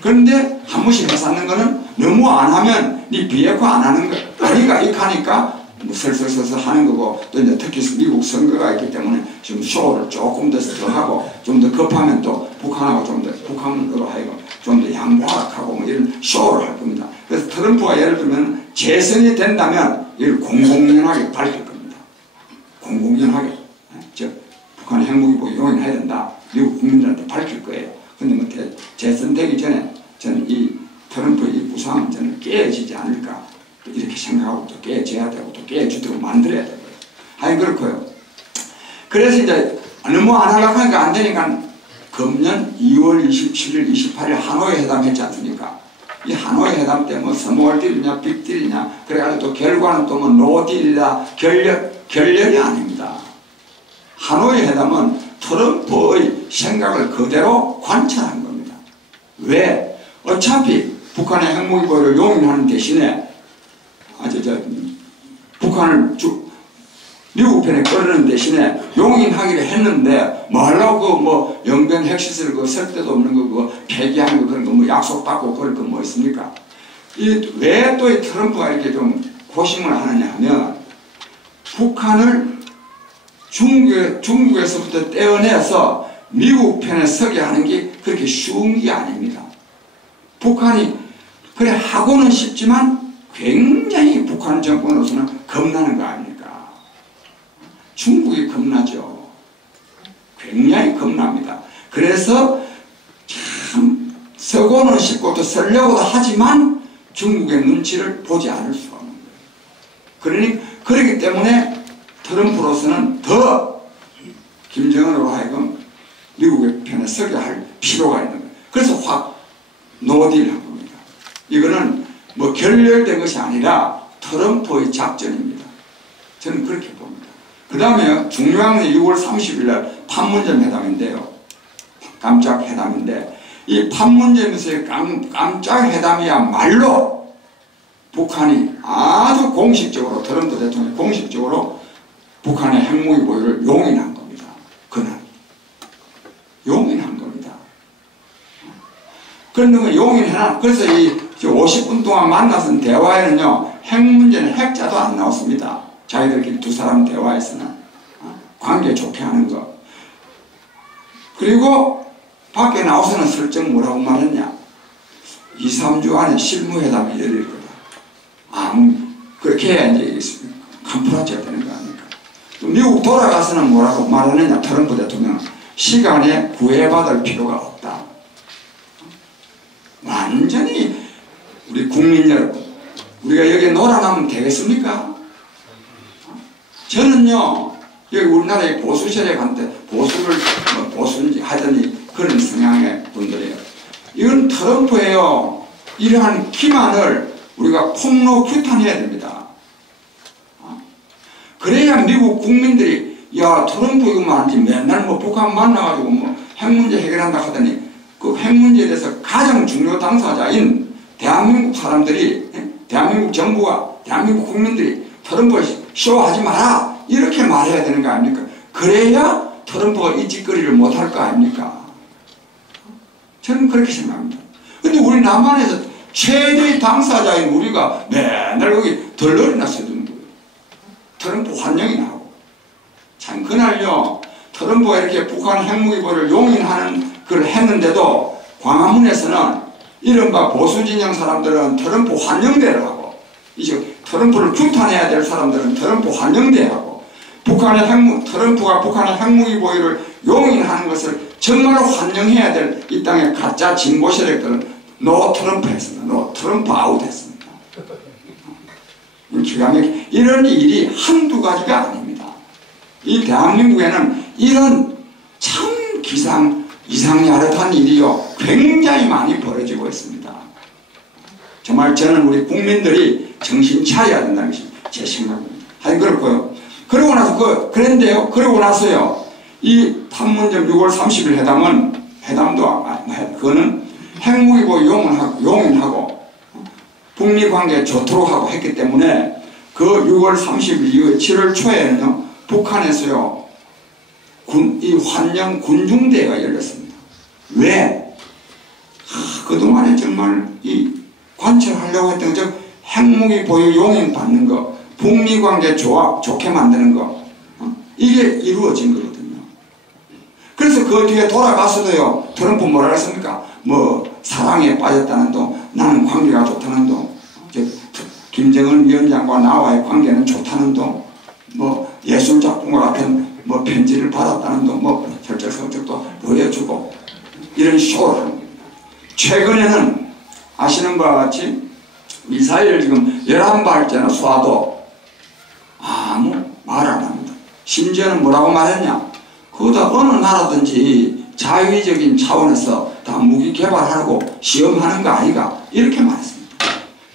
그런데 한 번씩 해사는 거는 너무 안 하면 네 비핵화 안 하는 거 아니까 익하니까 뭐 설설설설 하는 거고 또 이제 특히 미국 선거가 있기 때문에 지금 쇼를 조금 더 하고 좀 더 급하면 또 북한하고 좀 더 북한으로 하여금 좀 더 양보하고 뭐 이런 쇼를 할 겁니다. 그래서 트럼프가 예를 들면 재선이 된다면 이걸 공공연하게 밝힐 겁니다. 공공연하게 즉 북한의 핵무기 용인해야 된다. 미국 국민들한테 밝힐 거예요. 근데 뭐 재선되기 전에 저는 이 트럼프의 이 구상은 저는 깨어지지 않을까 이렇게 생각하고 또 깨어져야 되고 또 깨어주도록 만들어야 되고요. 하여튼 그렇고요. 그래서 이제 너무 안 하려고 하니까 안 되니까 금년 2월 27일, 28일 하노이 회담 했지 않습니까? 이 하노이 회담 때 뭐 스몰 딜이냐 빅 딜이냐 그래가지고 또 결과는 또 뭐 노 딜이다 결렬이 아닙니다. 하노이 회담은 트럼프의 생각을 그대로 관철한 겁니다. 왜? 어차피 북한의 핵무기 보유를 용인하는 대신에 북한을 미국 편에 끌어내는 대신에 용인하기로 했는데 뭐 하려고 뭐 영변 핵시설 그 설 데도 없는 거 그거 폐기하는 거 그런 거 뭐 약속받고 그럴 거 뭐 있습니까? 왜 또 이 트럼프가 이렇게 좀 고심을 하느냐 하면 북한을 중국에서부터 떼어내서 미국 편에 서게 하는 게 그렇게 쉬운 게 아닙니다. 북한이 그래 하고는 싶지만 굉장히 북한 정권으로서는 겁나는 거 아닙니까? 중국이 겁나죠. 굉장히 겁납니다. 그래서 참 서고는 싶고 또 쓰려고도 하지만 중국의 눈치를 보지 않을 수가 없는 거예요. 그렇기 때문에 트럼프로서는 더 김정은으로 하여금 미국의 편에 서게 할 필요가 있는 거예요. 그래서 확 노딜을 한 겁니다. 이거는 뭐 결렬된 것이 아니라 트럼프의 작전입니다. 저는 그렇게 봅니다. 그 다음에 중요한 건 6월 30일 날 판문점 회담인데요. 깜짝 회담인데 이 판문점에서의 깜짝 회담이야말로 북한이 아주 공식적으로 트럼프 대통령이 공식적으로 북한의 핵무기 보유를 용인한 겁니다. 그날 용인한 겁니다. 그런데 용인해놔. 그래서 이 50분 동안 만나서 대화에는요 핵 문제는 핵자도 안 나왔습니다. 자기들끼리 두 사람 대화에서는 관계 좋게 하는 거. 그리고 밖에 나와서는 설정 뭐라고 말했냐. 2, 3주 안에 실무회담이 열릴 거다. 그렇게 해야 이제 컴프라치가 되는 거 아닙니까? 또 미국 돌아가서는 뭐라고 말하느냐. 트럼프 대통령은 시간에 구애받을 필요가 없다. 완전히 우리 국민 여러분 우리가 여기에 놀아나면 되겠습니까? 저는요 여기 우리나라의 보수 세력한테 보수를 보수인지 하더니 그런 성향의 분들이에요. 이건 트럼프예요. 이러한 기만을 우리가 폭로 규탄해야 됩니다. 그래야 미국 국민들이 야 트럼프 이거 말하지 맨날 뭐 북한 만나가지고 뭐 핵 문제 해결한다 하더니 그 핵 문제에 대해서 가장 중요 당사자인 대한민국 사람들이, 대한민국 정부가, 대한민국 국민들이 트럼프를 쇼하지 마라 이렇게 말해야 되는 거 아닙니까? 그래야 트럼프가 이 짓거리를 못할 거 아닙니까? 저는 그렇게 생각합니다. 근데 우리 남한에서 최대의 당사자인 우리가 맨날 거기 덜러리나 쓰던 거예요. 트럼프 환영이나 하고. 참 그날요 트럼프가 이렇게 북한 핵무기보를 용인하는 걸 했는데도 광화문에서는 이른바 보수진영 사람들은 트럼프 환영대를 하고, 이제 트럼프를 규탄해야 될 사람들은 트럼프 환영대 하고, 트럼프가 북한의 핵무기 보유를 용인하는 것을 정말 환영해야 될 이 땅의 가짜 진보 세력들은 노 트럼프 했습니다. 노 트럼프 아웃 했습니다. 이런 일이 한두 가지가 아닙니다. 이 대한민국에는 이런 참 이상야릇한 일이요 굉장히 많이 벌어지고 있습니다. 정말 저는 우리 국민들이 정신 차려야 된다는 것이 제 생각입니다. 하여튼 그렇고요. 그러고 나서 그런데요. 그러고 나서요. 이 판문점 6월 30일 그거는 핵무기 보유 용인하고 북미 관계 좋도록 하고 했기 때문에 그 6월 30일 이후에 7월 초에는요. 북한에서요. 이 환영 군중대회가 열렸습니다. 왜? 그동안에 정말 이 관철하려고 했던 즉 핵무기 보유 용인 받는 거, 북미 관계 좋게 만드는 거, 이게 이루어진 거거든요. 그래서 그 뒤에 돌아가서도요, 트럼프 뭐라 했습니까? 뭐 사랑에 빠졌다는 동, 나는 관계가 좋다는 동, 김정은 위원장과 나와의 관계는 좋다는 동, 뭐 예술작품과 같은 뭐 편지를 받았다는 동, 뭐 절적성적도 보여주고 이런 쇼를 합니다. 최근에는 아시는 바와 같이 미사일을 지금 11발째나 쏴도 아무 말 안 합니다. 심지어는 뭐라고 말했냐? 그거다 어느 나라든지 자위적인 차원에서 다 무기 개발하고 시험하는 거 아이가? 이렇게 말했습니다.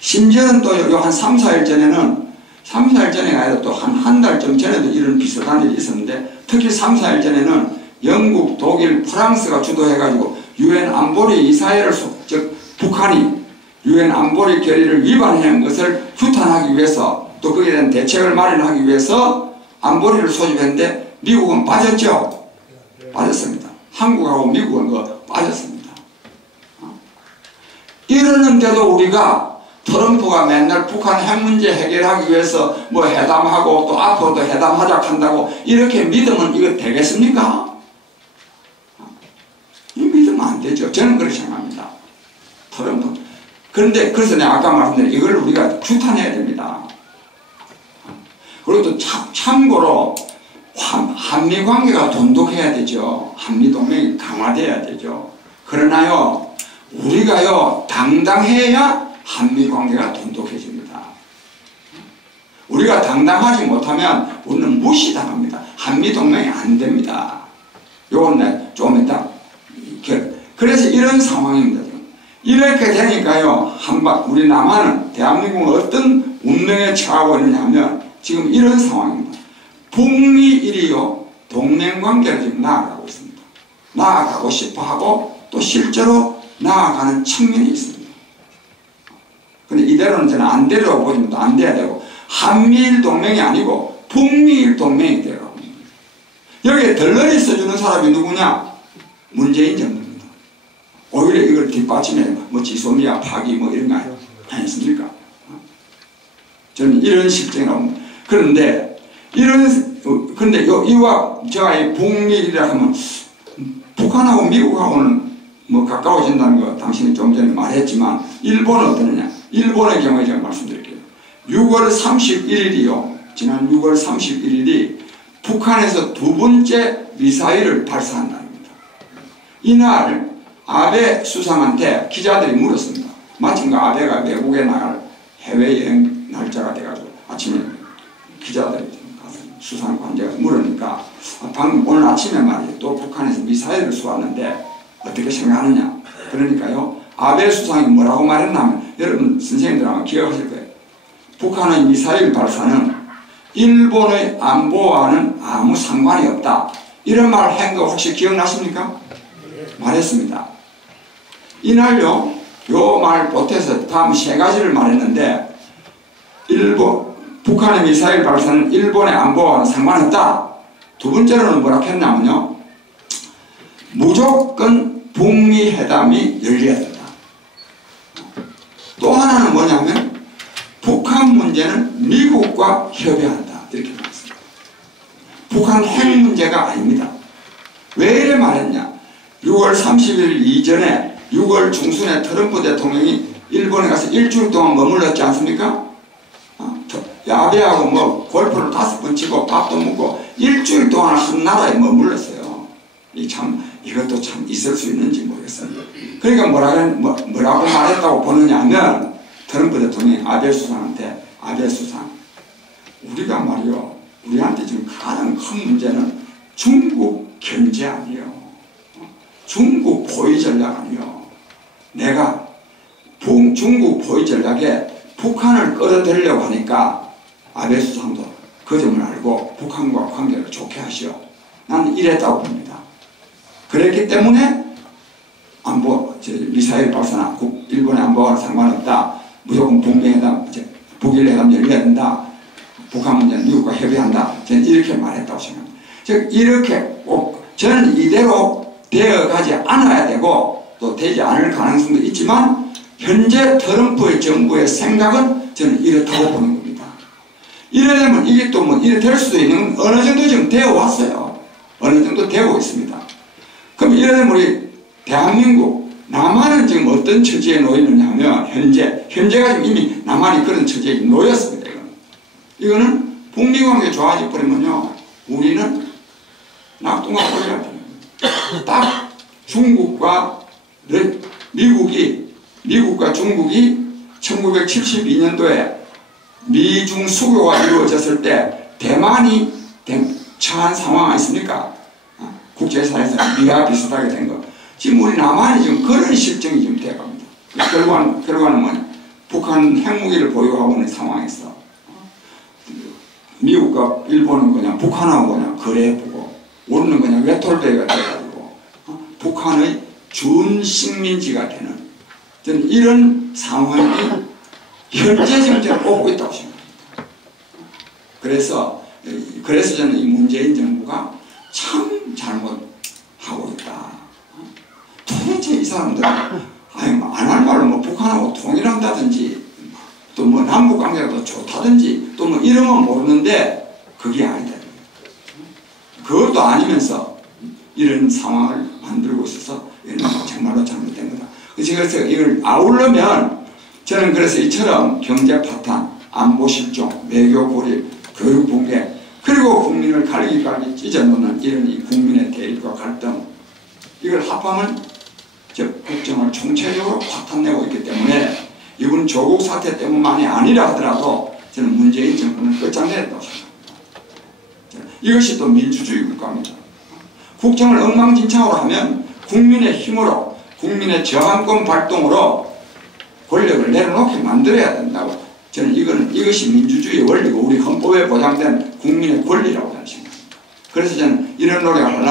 심지어는 또 한 3, 4일 전에는 3, 4일 전에가 아니라 또 한 달쯤 전에도 이런 비슷한 일이 있었는데 특히 3, 4일 전에는 영국, 독일, 프랑스가 주도해가지고 유엔 안보리 이사회를 즉 북한이 유엔 안보리 결의를 위반한 것을 규탄하기 위해서 또 거기에 대한 대책을 마련하기 위해서 안보리를 소집했는데 미국은 빠졌죠? 빠졌습니다. 한국하고 미국은 빠졌습니다. 이러는데도 우리가 트럼프가 맨날 북한 핵 문제 해결하기 위해서 뭐 회담하고 또 앞으로도 회담하자 한다고 이렇게 믿으면 이거 되겠습니까? 믿으면 안 되죠. 저는 그렇게 생각합니다. 트럼프. 그런데 그래서 내가 아까 말씀드린 이걸 우리가 규탄해야 됩니다. 그리고 또 참고로 한미 관계가 돈독해야 되죠. 한미 동맹이 강화돼야 되죠. 그러나요 우리가요 당당해야 한미 관계가 돈독해집니다. 우리가 당당하지 못하면 우리는 무시당합니다. 한미 동맹이 안 됩니다. 요건 좀 이따 그래서 이런 상황입니다. 이렇게 되니까요 우리 남한은 대한민국은 어떤 운명에 처하고 있느냐면 지금 이런 상황입니다. 북미일이요 동맹관계를 지금 나아가고 있습니다. 나아가고 싶어하고 또 실제로 나아가는 측면이 있습니다. 근데 이대로는 저는 안 되려고 보지만 또 안 돼야 되고 한미일 동맹이 아니고 북미일 동맹이 되라고 합니다. 여기에 덜러리 써주는 사람이 누구냐? 문재인 정부입니다. 오히려 이걸 뒷받침해 뭐 지소미아 파기 뭐 이런 거 아니었습니까? 저는 이런 실정이라고. 그런데 근데 이와 제가 이 북미일이라 하면 북한하고 미국하고는 뭐 가까워진다는 거 당신이 좀 전에 말했지만 일본은 어떠느냐? 일본의 경우에 제가 말씀드릴게요. 6월 31일이요. 지난 6월 31일이 북한에서 두 번째 미사일을 발사한 날입니다. 이날 아베 수상한테 기자들이 물었습니다. 마침 그 아베가 외국에 나갈 해외여행 날짜가 돼가지고 아침에 기자들이 가서 수상 관제가 물으니까 방금 오늘 아침에 말이에요. 또 북한에서 미사일을 쏘았는데 어떻게 생각하느냐. 그러니까요. 아베 수상이 뭐라고 말했냐면 여러분 선생님들 아마 기억하실 거예요. 북한의 미사일 발사는 일본의 안보와는 아무 상관이 없다. 이런 말을 한 거 혹시 기억나십니까? 말했습니다. 이날요 요 말 보태서 다음 세 가지를 말했는데, 북한의 미사일 발사는 일본의 안보와는 상관없다. 두 번째로는 뭐라 했냐면요, 무조건 북미 회담이 열려야 된다. 또 하나는 뭐냐면 북한 문제는 미국과 협의한다. 이렇게 말했습니다. 북한 핵 문제가 아닙니다. 왜 이래 말했냐? 6월 30일 이전에 6월 중순에 트럼프 대통령이 일본에 가서 일주일 동안 머물렀지 않습니까? 아베하고 뭐 골프를 5번 치고 밥도 먹고 일주일 동안 한 나라에 머물렀어요. 이것도 참 있을 수 있는지 모르겠어요. 그러니까 뭐라고 말했다고 보느냐 하면, 트럼프 대통령이 아베 수상한테, 아베 수상, 우리가 말이요, 우리한테 지금 가장 큰 문제는 중국 견제 아니에요. 중국 포위 전략 아니에요. 내가 중국 포위 전략에 북한을 끌어들이려고 하니까 아베 수상도 그 점을 알고 북한과 관계를 좋게 하시오. 나는 이랬다고 봅니다. 그랬기 때문에 미사일 발사나 일본의 안보와는 상관없다. 무조건 북미회담, 북일회담 열려야 된다. 북한 문제는 미국과 협의한다. 저는 이렇게 말했다고 생각합니다. 즉 이렇게 꼭 저는 이대로 되어가지 않아야 되고 또 되지 않을 가능성도 있지만, 현재 트럼프의 정부의 생각은 저는 이렇다고 보는 겁니다. 이러려면 이게 또 이래 될 수도 있는, 어느 정도 지금 되어 왔어요. 어느 정도 되고 있습니다. 그럼 이러려면 우리 대한민국, 남한은 지금 어떤 처지에 놓여 있느냐 하면, 현재가 지금 이미 남한이 그런 처지에 놓였습니다. 이거는 북미 관계 좋아져 버리면요, 우리는 낙동강 꼴이라 됩니다. 딱 중국과 미국과 중국이 1972년도에 미중 수교가 이루어졌을 때 대만이 처한 상황 아니십니까? 국제사회에서 미와 비슷하게 된 거. 지금 우리 남한이 지금 그런 실정이 지금 돼갑니다. 결과는 뭐냐? 북한 핵무기를 보유하고 있는 상황에서 미국과 일본은 그냥 북한하고 그냥 거래해보고, 우리는 그냥 외톨배가 돼가지고 북한의 준식민지가 되는, 저는 이런 상황이 현재 지금 오고 있다고 생각합니다. 그래서 저는 이 문재인 정부가 참 잘못하고 있다. 도대체 이 사람들은 안 할 말로 북한하고 통일한다든지 또 남북 관계가 더 좋다든지 또 이러면 모르는데 그게 아니다. 그것도 아니면서 이런 상황을 만들고 있어서 이건 정말로 잘못된 거다. 그래서 이걸 아울러면 저는 그래서 이처럼 경제 파탄, 안보 실종, 외교 고립, 교육 붕괴, 그리고 국민을 갈기갈기 찢어놓는 이런 이 국민의 대립과 갈등, 이걸 합하면 국정을 총체적으로 파탄내고 있기 때문에 이번 조국 사태 때문만이 아니라 하더라도 저는 문재인 정부는 끝장내렸다고 생각합니다. 이것이 또 민주주의 국가입니다. 국정을 엉망진창으로 하면 국민의 힘으로, 국민의 저항권 발동으로 권력을 내려놓게 만들어야 된다고, 저는 이것이 민주주의의 원리고 우리 헌법에 보장된 국민의 권리라고 저는 생각합니다. 그래서 저는 이런 노력을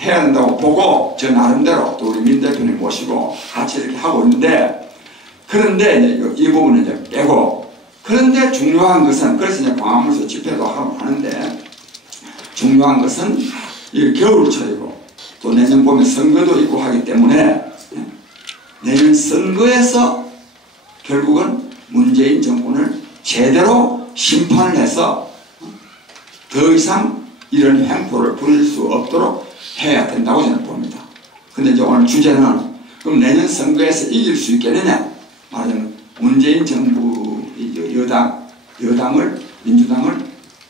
해야 된다고 보고, 저 나름대로 또 우리 민 대표님 모시고 같이 이렇게 하고 있는데, 그런데 이 부분은 이제 빼고, 그런데 중요한 것은, 그래서 이제 광화문에서 집회도 하고 하는데, 중요한 것은 이 겨울철이고 또 내년 봄에 선거도 있고 하기 때문에 내년 선거에서 결국은 문재인 정권을 제대로 심판을 해서 더 이상 이런 횡포를 부릴 수 없도록 해야 된다고 저는 봅니다. 근데 이제 오늘 주제는 그럼 내년 선거에서 이길 수 있겠느냐? 말하자면 문재인 정부 여당을, 민주당을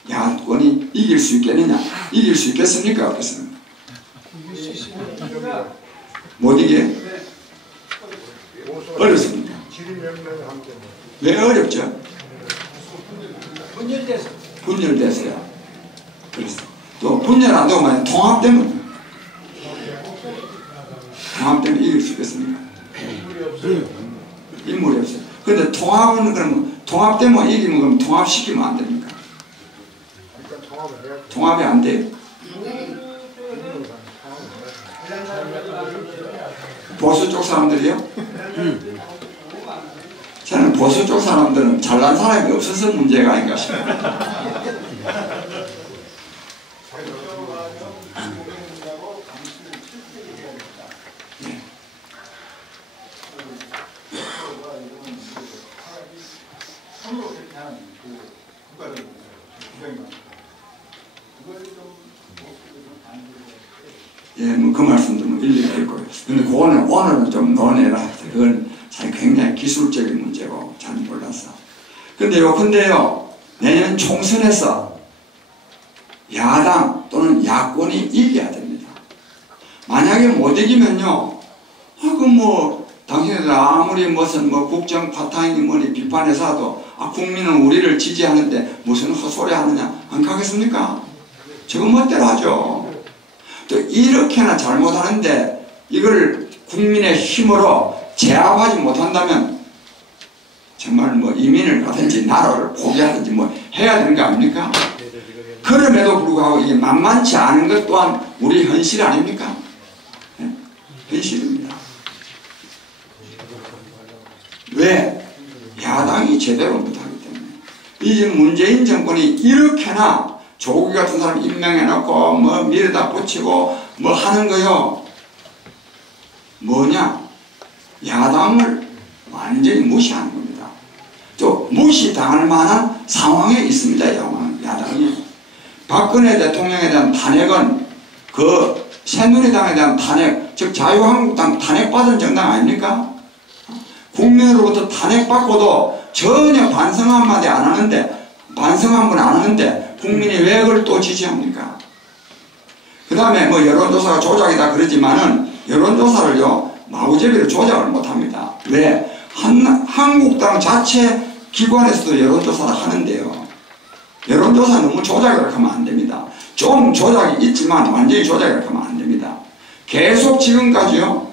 야권이 이길 수 있겠느냐? 이길 수 있겠습니까? 어떻습니까? 못 이게? 어렵습니다. 왜 어렵죠? 분열돼서요. 그래서 또 분열 안 되고 만약 통합되면 이길 수 있겠습니까? 인물이 없어요. 그런데 통합은 그러면 통합되면 이기면 그럼 통합시키면 안 됩니까? 통합이 안 돼요. 보수 쪽 사람들이요? 저는 보수 쪽 사람들은 잘난 사람이 없어서 문제가 아닌가 싶어요. 예, 뭐 그 말씀도 뭐 일리가 있고요. 근데 그거는 오늘은 좀 논해라. 그건 사실 굉장히 기술적인 문제고 잘 몰랐어. 근데요, 내년 총선에서 야당 또는 야권이 이겨야 됩니다. 만약에 못 이기면요, 당신들 아무리 무슨 국정 파탄이 뭐니 비판해서도 국민은 우리를 지지하는데 무슨 헛소리 하느냐 안 가겠습니까? 저거 멋대로 하죠. 또 이렇게나 잘못하는데 이걸 국민의 힘으로 제압하지 못한다면 정말 이민을 가든지 나라를 포기하든지 해야 되는 거 아닙니까? 그럼에도 불구하고 이게 만만치 않은 것 또한 우리 현실 아닙니까? 네? 현실입니다. 왜? 야당이 제대로 못하기 때문에. 이제 문재인 정권이 이렇게나 조국 같은 사람 임명해놓고 밀어다 붙이고 하는 거요. 뭐냐? 야당을 완전히 무시하는 겁니다. 또 무시당할 만한 상황에 있습니다. 야당이. 박근혜 대통령에 대한 탄핵은 그 새누리당에 대한 탄핵, 즉 자유한국당 탄핵받은 정당 아닙니까? 국민으로부터 탄핵받고도 전혀 반성 한마디 안 하는데, 반성 한 번 안 하는데 국민이 왜 그걸 또 지지합니까? 그 다음에 여론조사가 조작이다 그러지만은 여론조사를요 마구잡이로 조작을 못합니다. 왜? 한국당 자체 기관에서도 여론조사를 하는데요. 여론조사 너무 조작을 하면 안 됩니다. 좀 조작이 있지만 완전히 조작을 하면 안 됩니다. 계속 지금까지요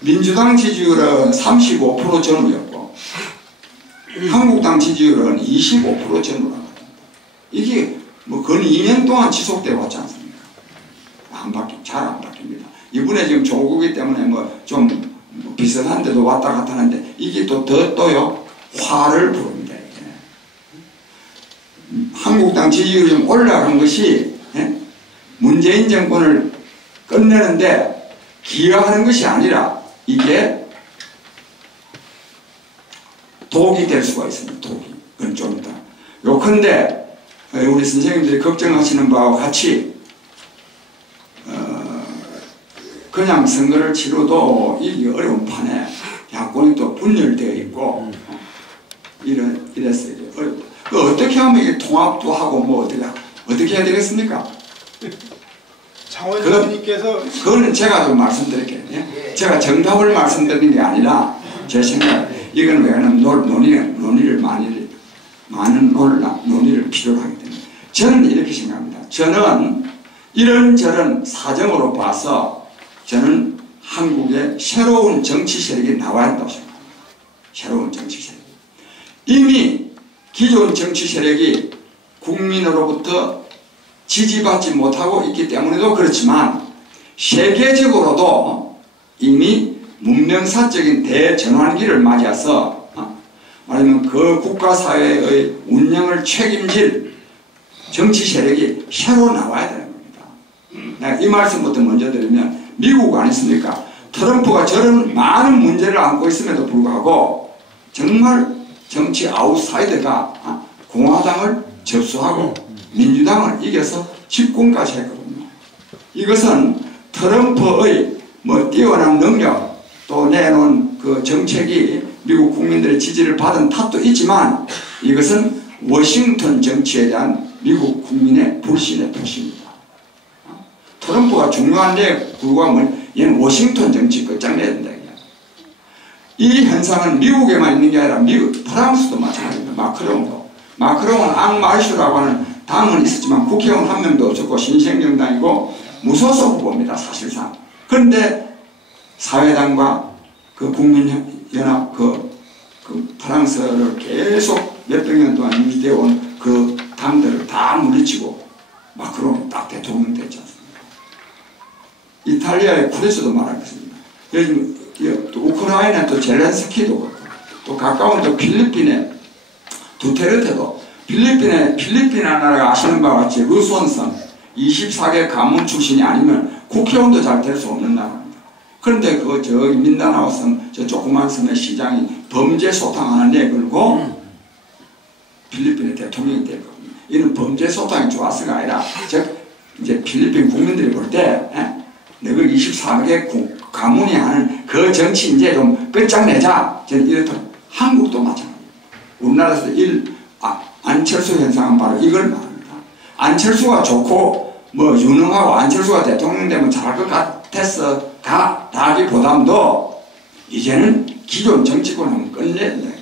민주당 지지율은 35% 전후였고 한국당 지지율은 25% 전후라고 합니다. 이게 근 2년 동안 지속되어 왔지 않습니까? 잘 안 바뀝니다. 이번에 지금 조국이기 때문에 좀 비슷한데도 왔다 갔다 하는데 이게 또요 화를 부릅니다. 이게. 한국당 지지율이 좀 올라간 것이 문재인 정권을 끝내는데 기여하는 것이 아니라 이게 독이 될 수가 있습니다. 독이. 그건 좀 이따. 요컨대 우리 선생님들이 걱정하시는 바와 같이 그냥 선거를 치러도 이기 어려운 판에 야권이 또 분열되어 있고 이랬어요. 어렵다. 어떻게 하면 이게 통합도 하고 어떻게 해야 되겠습니까? 장원장님께서 그거는 제가 좀 말씀드릴게요. 예? 제가 정답을 말씀드리는 게 아니라 제 생각 이건 왜냐하면 논의를 많은 논의를 필요로 하기 때문에 저는 이렇게 생각합니다. 저는 이런저런 사정으로 봐서 저는 한국에 새로운 정치 세력이 나와야 한다고 생각합니다. 새로운 정치 세력. 이미 기존 정치 세력이 국민으로부터 지지받지 못하고 있기 때문에도 그렇지만 세계적으로도 이미 문명사적인 대전환기를 맞이해서 말하면 그 국가사회의 운영을 책임질 정치 세력이 새로 나와야 되는 겁니다. 내가 이 말씀부터 먼저 드리면 미국 아니습니까? 트럼프가 저런 많은 문제를 안고 있음에도 불구하고 정말 정치 아웃사이더가 공화당을 접수하고 민주당을 이겨서 집권까지 했거든요. 이것은 트럼프의 뛰어난 능력 또 내놓은 그 정책이 미국 국민들의 지지를 받은 탓도 있지만 이것은 워싱턴 정치에 대한 미국 국민의 불신의 표시입니다. 트럼프가 중요한데 불구하고 얘는 워싱턴 정치 끝장내야 된다. 이 현상은 미국에만 있는 게 아니라 프랑스도 마찬가지입니다. 마크롱은 앙마르슈라고 하는 당은 있었지만 국회의원 한 명도 없었고 신생정당이고 무소속 후보입니다. 사실상. 그런데 사회당과 그 국민연합 그 프랑스를 계속 몇백 년 동안 유지되어 온 그 당들을 다 물리치고 마크롱이 딱 대통령 됐지 않습니까? 이탈리아의 쿠레스도 말하겠습니다. 요즘 또 우크라이나 또 젤렌스키도 그렇고 또 가까운 또 필리핀의 두테르테도 필리핀 나라가 아시는 바와 같이 루손성 24개 가문 출신이 아니면 국회의원도 잘 될 수 없는 나라입니다. 그런데 그 저기 민다나오 섬 저 조그만 섬의 시장이 범죄 소탕 하나 내걸고 필리핀의 대통령이 될 겁니다. 이는 범죄 소탕이 좋았어가 아니라 즉 이제 필리핀 국민들이 볼 때 너가 24개 가문이 하는 그 정치 이제 좀 끝장내자. 저는 이렇더라고요. 한국도 마찬가지입니다. 우리나라에서 안철수 현상은 바로 이걸 말합니다. 안철수가 좋고 뭐 유능하고 안철수가 대통령 되면 잘할 것 같아서 다기보담도 이제는 기존 정치권을 끝내야 된다.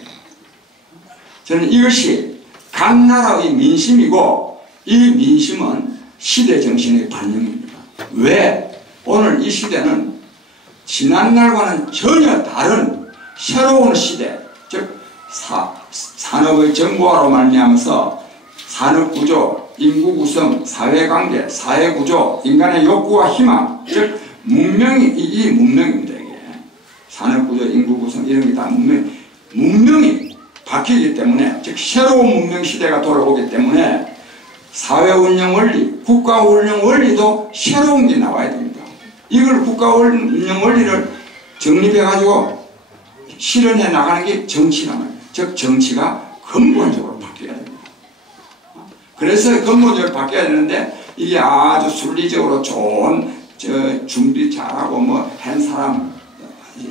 저는 이것이 각 나라의 민심이고 이 민심은 시대 정신의 반영입니다. 왜? 오늘 이 시대는 지난날과는 전혀 다른 새로운 시대, 즉 산업의 정보화로 말미암아서 산업구조, 인구구성, 사회관계, 사회구조, 인간의 욕구와 희망, 즉 이 문명입니다. 이게 산업구조, 인구구성 이런 게 다 문명이 바뀌기 때문에, 즉 새로운 문명시대가 돌아오기 때문에 사회운영 원리, 국가운영 원리도 새로운 게 나와야 됩니다. 이걸 국가운영 원리를 정립해가지고 실현해 나가는 게 정치란 말이에요. 즉 정치가 근본적으로 바뀌어야 됩니다. 그래서 근본적으로 바뀌어야 되는데 이게 아주 순리적으로 좋은 준비 잘하고 뭐 한 사람,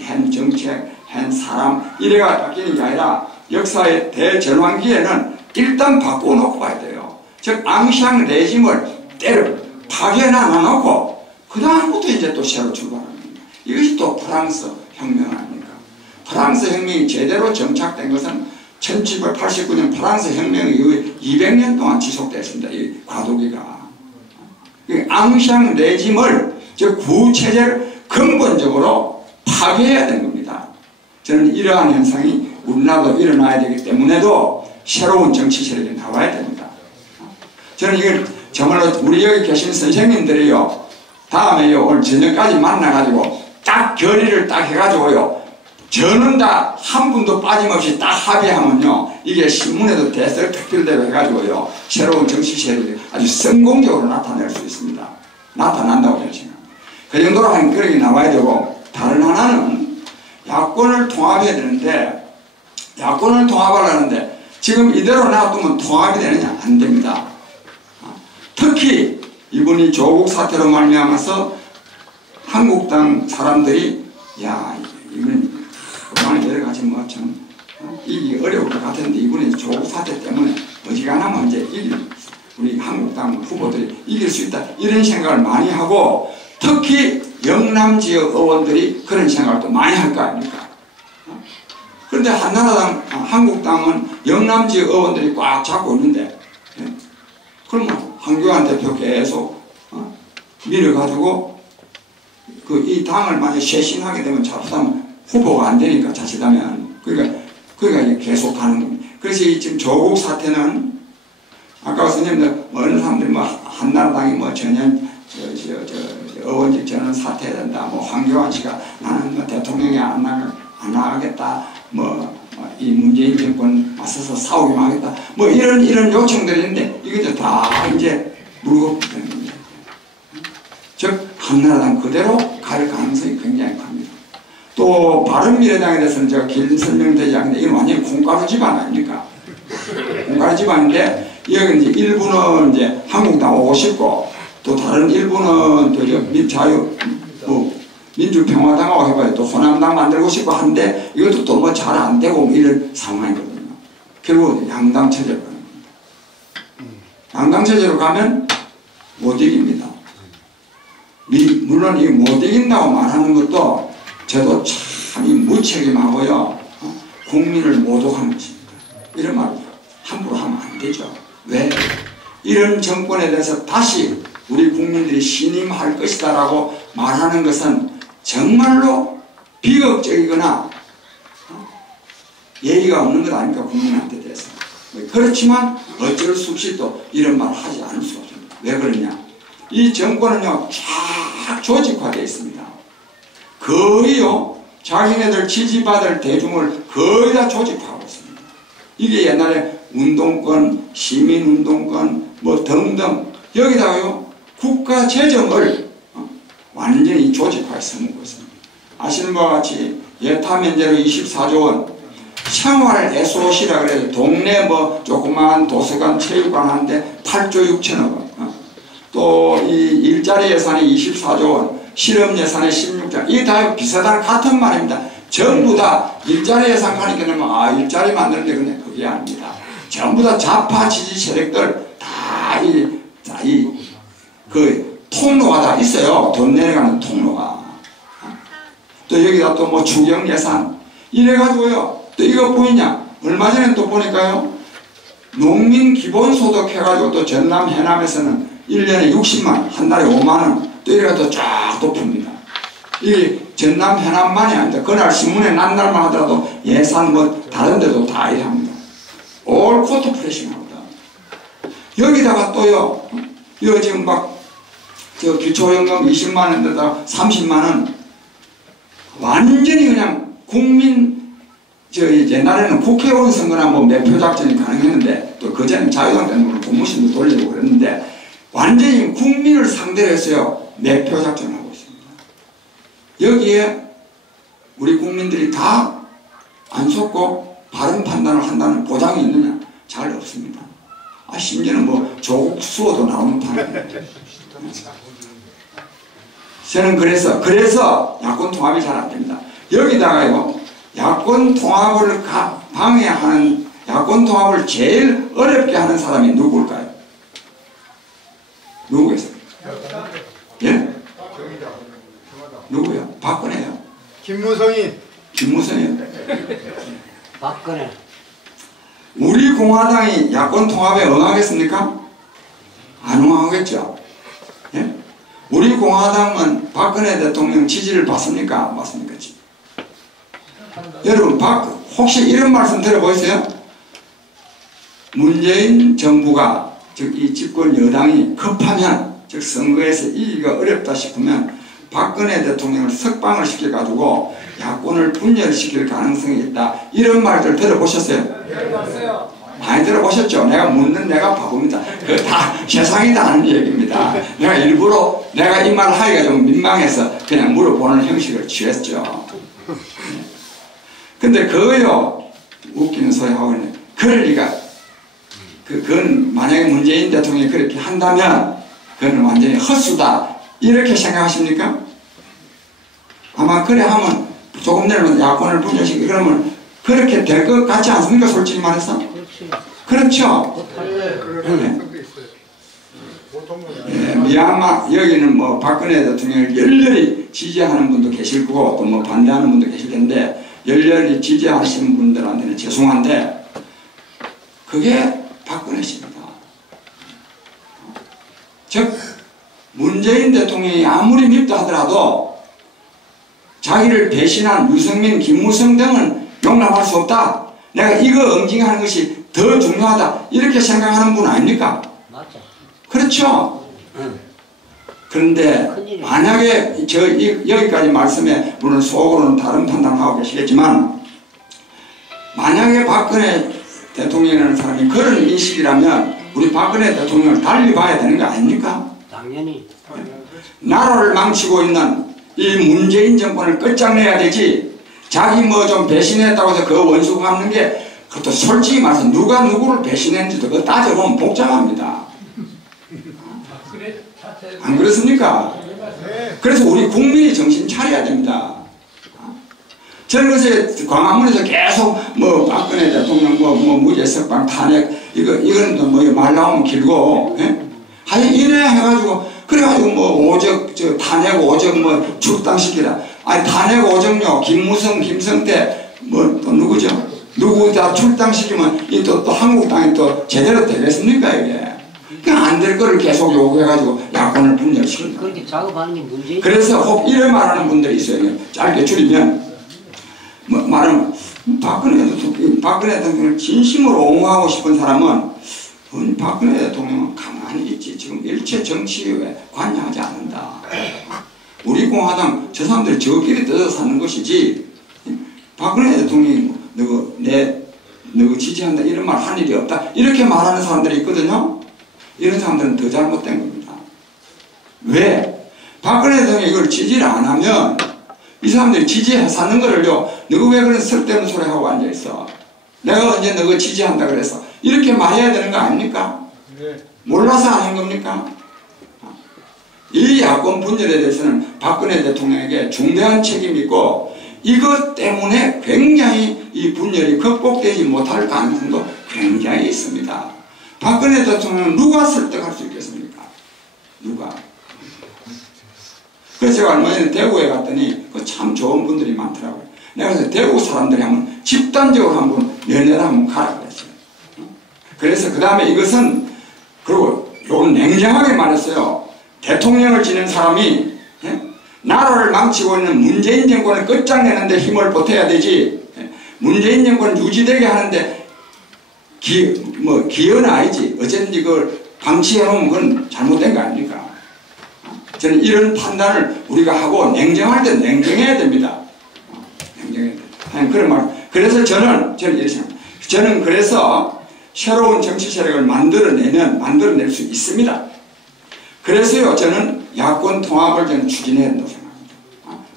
한 정책, 한 사람 이래가 바뀌는 게 아니라 역사의 대전환기에는 일단 바꿔놓고 봐야 돼요. 즉 앙샹 레짐을 때려 파괴나 놓고 그 다음부터 이제 또 새로 출발하는 겁니다. 이것이 또 프랑스 혁명 아닙니까? 프랑스 혁명이 제대로 정착된 것은 1789년 프랑스 혁명 이후에 200년 동안 지속됐습니다. 이 과도기가. 앙샹 레짐을, 즉 구체제를 근본적으로 파괴해야 되는 겁니다. 저는 이러한 현상이 우리나라도 일어나야 되기 때문에도 새로운 정치 세력이 나와야 됩니다. 저는 이걸 정말로 우리 여기 계신 선생님들이요, 다음에요 오늘 저녁까지 만나가지고 딱 결의를 딱 해가지고요, 저는 다 한 분도 빠짐없이 딱 합의하면요, 이게 신문에도 대설 특별대로 해가지고요 새로운 정치 세력이 아주 성공적으로 나타낼 수 있습니다. 나타난다고 저는 생각합니다. 그 정도로 한 그릇이 나와야 되고, 다른 하나는 야권을 통합해야 되는데, 야권을 통합하려는데 지금 이대로 놔두면 통합이 되느냐? 안 됩니다. 특히 이분이 조국 사태로 말미암아서 한국당 사람들이 야 이분 그만 여러 가지 뭐 좀 이기 어려울 것 같은데 이분이 조국 사태 때문에 어지간하면 이제 우리 한국당 후보들이 이길 수 있다 이런 생각을 많이 하고, 특히 영남 지역 의원들이 그런 생각을 또 많이 할 거 아닙니까? 그런데 한나라당, 한국당은 영남 지역 의원들이 꽉 잡고 있는데, 그러면 황교안 대표 계속 밀어가지고 이 당을 만약 쇄신하게 되면 잘못하면 후보가 안 되니까 자칫하면 그러니까 계속 가는 겁니다. 그래서 지금 조국 사태는 아까 선생님들 어느 사람들이 뭐 한나라당이 뭐 전혀 의원직 전원 사퇴해야 된다. 뭐 황교안 씨가 나는 뭐 대통령이 안 나가겠다. 이 문재인 정권 맞서서 싸우기만 하겠다. 뭐 이런 요청들이 있는데 이게 다 이제 무겁게 됩니다. 즉 한나라당 그대로 갈 가능성이 굉장히 큽니다. 또 바른미래당에 대해서는 제가 긴 설명드리지 않는데 이건 완전히 콩가루 집안 아닙니까? 콩가루 집안인데 여기 이제 일부는 이제 한국당 오고 싶고 또 다른 일부는 또 민주평화당하고 해봐요. 또 호남당 만들고 싶고 한데 이것도 또 뭐 잘 안 되고 이런 상황이거든요. 결국 양당 체제로 가는 겁니다. 양당 체제로 가면 못 이깁니다. 물론 이 못 이긴다고 말하는 것도 저도 참 무책임하고요. 국민을 모독하는 것입니다. 이런 말 함부로 하면 안 되죠. 왜? 이런 정권에 대해서 다시 우리 국민들이 신임할 것이다 라고 말하는 것은 정말로 비극적이거나 예의가 없는 것 아닙니까? 국민한테 대해서. 그렇지만 어쩔 수 없이 또 이런 말을 하지 않을 수가 없습니다. 왜 그러냐? 이 정권은요 쫙 다 조직화되어 있습니다. 거의요, 자기네들 지지받을 대중을 거의 다 조직화하고 있습니다. 이게 옛날에 운동권, 시민운동권, 뭐 등등, 여기다가요, 국가 재정을 완전히 조직화해서 먹고 있습니다. 아시는 바와 같이 예타 면제로 24조 원, 생활 SOC라 그래서 동네 뭐 조그마한 도서관, 체육관 하는데 8조 6천억 원, 또 이 일자리 예산이 24조 원, 실업 예산이 16조, 이게 다 비슷한 같은 말입니다. 전부 다 일자리 예산 가니까 되면 일자리 만드는데 그냥 그게 아닙니다. 전부 다 좌파 지지 세력들 다 그 통로가 다 있어요. 돈 내려가는 통로가. 또 여기다 또 뭐 추경 예산 이래가지고요. 또 이거 보이냐? 얼마 전에 또 보니까요. 농민 기본소득 해가지고 또 전남 해남에서는 1년에 60만, 한 달에 5만원 또 이래가지고 쫙 높입니다. 이게 전남 해남만이 아닙니다. 그날 신문에 난 날만 하더라도 예산 뭐 다른 데도 다 이래 합니다. 올 코트 프레싱합니다. 여기다가 또요. 이거 지금 막 저 기초연금 20만원에다가 30만원 완전히 그냥 국민 옛날에는 국회의원 선거나 뭐 매표 작전이 가능했는데 또 그전에 자유당 때문에 고무신도 돌리고 그랬는데 완전히 국민을 상대로 했어요. 매표 작전을 하고 있습니다. 여기에 우리 국민들이 다 안 속고 바른 판단을 한다는 보장이 있느냐? 잘 없습니다. 심지어는 뭐 조국 수호도 나오는 판이에요. 저는 그래서 야권 통합이 잘 안 됩니다. 여기다가요, 야권 통합을 방해하는, 야권 통합을 제일 어렵게 하는 사람이 누굴까요? 누구겠어요? 예? 누구요? 박근혜요. 김무성이요. 박근혜. 우리 공화당이 야권 통합에 응하겠습니까? 안 응하겠죠. 예? 우리 공화당은 박근혜 대통령 지지를 받습니까? 안 받습니까? 여러분, 혹시 이런 말씀 들어보셨어요? 문재인 정부가, 즉 이 집권 여당이 급하면, 즉 선거에서 이기기가 어렵다 싶으면 박근혜 대통령을 석방을 시켜가지고 야권을 분열시킬 가능성이 있다. 이런 말들 들어보셨어요? 네, 봤어요. 많이 들어보셨죠? 내가 묻는 내가 바보입니다. 그 다 세상이 다 아는 얘기입니다. 내가 일부러 내가 이 말 하기가 좀 민망해서 그냥 물어보는 형식을 취했죠. 근데 그거요, 웃기는 소리 하고 있네. 그럴 리가, 그건 만약에 문재인 대통령이 그렇게 한다면 그건 완전히 헛수다. 이렇게 생각하십니까? 아마 그래 하면 조금 내면 야권을 분열시키고 그러면 그렇게 될 것 같지 않습니까? 솔직히 말해서. 그렇죠. 네. 네, 미얀마 여기는 뭐 박근혜 대통령을 열렬히 지지하는 분도 계실 거고 또 뭐 반대하는 분도 계실 텐데 열렬히 지지하시는 분들한테는 죄송한데 그게 박근혜십니다. 즉 문재인 대통령이 아무리 밉다 하더라도 자기를 배신한 유승민, 김무성 등은 용납할 수 없다. 내가 이거 응징하는 것이 더 중요하다. 이렇게 생각하는 분 아닙니까? 맞죠. 그렇죠. 그런데 만약에 여기까지 말씀에 물론 속으로는 다른 판단하고 계시겠지만 만약에 박근혜 대통령이라는 사람이 그런 인식이라면 우리 박근혜 대통령을 달리 봐야 되는 거 아닙니까? 당연히. 나라를 망치고 있는 이 문재인 정권을 끝장내야 되지. 자기 뭐 좀 배신했다고 해서 그 원수 갚는 게 그것도 솔직히 말해서 누가 누구를 배신했는지도 그거 따져보면 복잡합니다. 안 그렇습니까? 그래서 우리 국민이 정신 차려야 됩니다. 저는 그래서 광화문에서 계속 뭐 박근혜 대통령 뭐 무죄 석방 탄핵 이거는 뭐 말 나오면 길고 하여튼 이래 해가지고 그래가지고 뭐 오적 탄핵 오적 뭐 출당시키라. 아니 탄핵 오적요 김무성 김성태 뭐 또 누구죠? 누구 다 출당시키면 이 또 한국당이 또 제대로 되겠습니까 이게? 그냥 안 될 거를 계속 요구해가지고 야권을 분열시킨다. 그렇게 작업하는 게 문제죠. 그래서 혹 이래 말하는 분들이 있어요. 짧게 줄이면 뭐 말하면 박근혜 대통령을 진심으로 옹호하고 싶은 사람은 박근혜 대통령은 가만히 있지 지금 일체 정치에 관여하지 않는다. 우리 공화당 저 사람들이 저끼리 뜯어 사는 것이지 박근혜 대통령이 너가 지지한다 이런 말 한 일이 없다 이렇게 말하는 사람들이 있거든요. 이런 사람들은 더 잘못된 겁니다. 왜? 박근혜 대통령이 이걸 지지를 안 하면 이 사람들이 지지해 사는 거를요, 너가 왜 그런 쓸데없는 소리 하고 앉아있어? 내가 언제 너가 지지한다 그래서 이렇게 말해야 되는 거 아닙니까? 네. 몰라서 하는 겁니까? 이 야권 분열에 대해서는 박근혜 대통령에게 중대한 책임이 있고 이것 때문에 굉장히 이 분열이 극복되지 못할 가능성도 굉장히 있습니다. 박근혜 대통령은 누가 설득할 수 있겠습니까? 누가? 그래서 제가 얼마 전에 대구에 갔더니 참 좋은 분들이 많더라고요. 내가 그래서 대구 사람들이 한번 집단적으로 한번 연애를 한번 가라 그랬어요. 그래서 그 다음에 이것은 그리고 요건 냉정하게 말했어요. 대통령을 지낸 사람이 나라를 망치고 있는 문재인 정권을 끝장내는데 힘을 보태야 되지 문재인 정권을 유지되게 하는데 기여는 아니지 어쨌든지 그걸 방치해놓으면 그건 잘못된 거 아닙니까? 저는 이런 판단을 우리가 하고 냉정할 때 냉정해야 됩니다. 냉정해야 됩니다. 그런 말. 그래서 저는 이렇게 생각합니다. 저는 그래서 새로운 정치 세력을 만들어낼 수 있습니다. 그래서요, 저는 야권 통합을 저는 추진해야 된다고 생각합니다.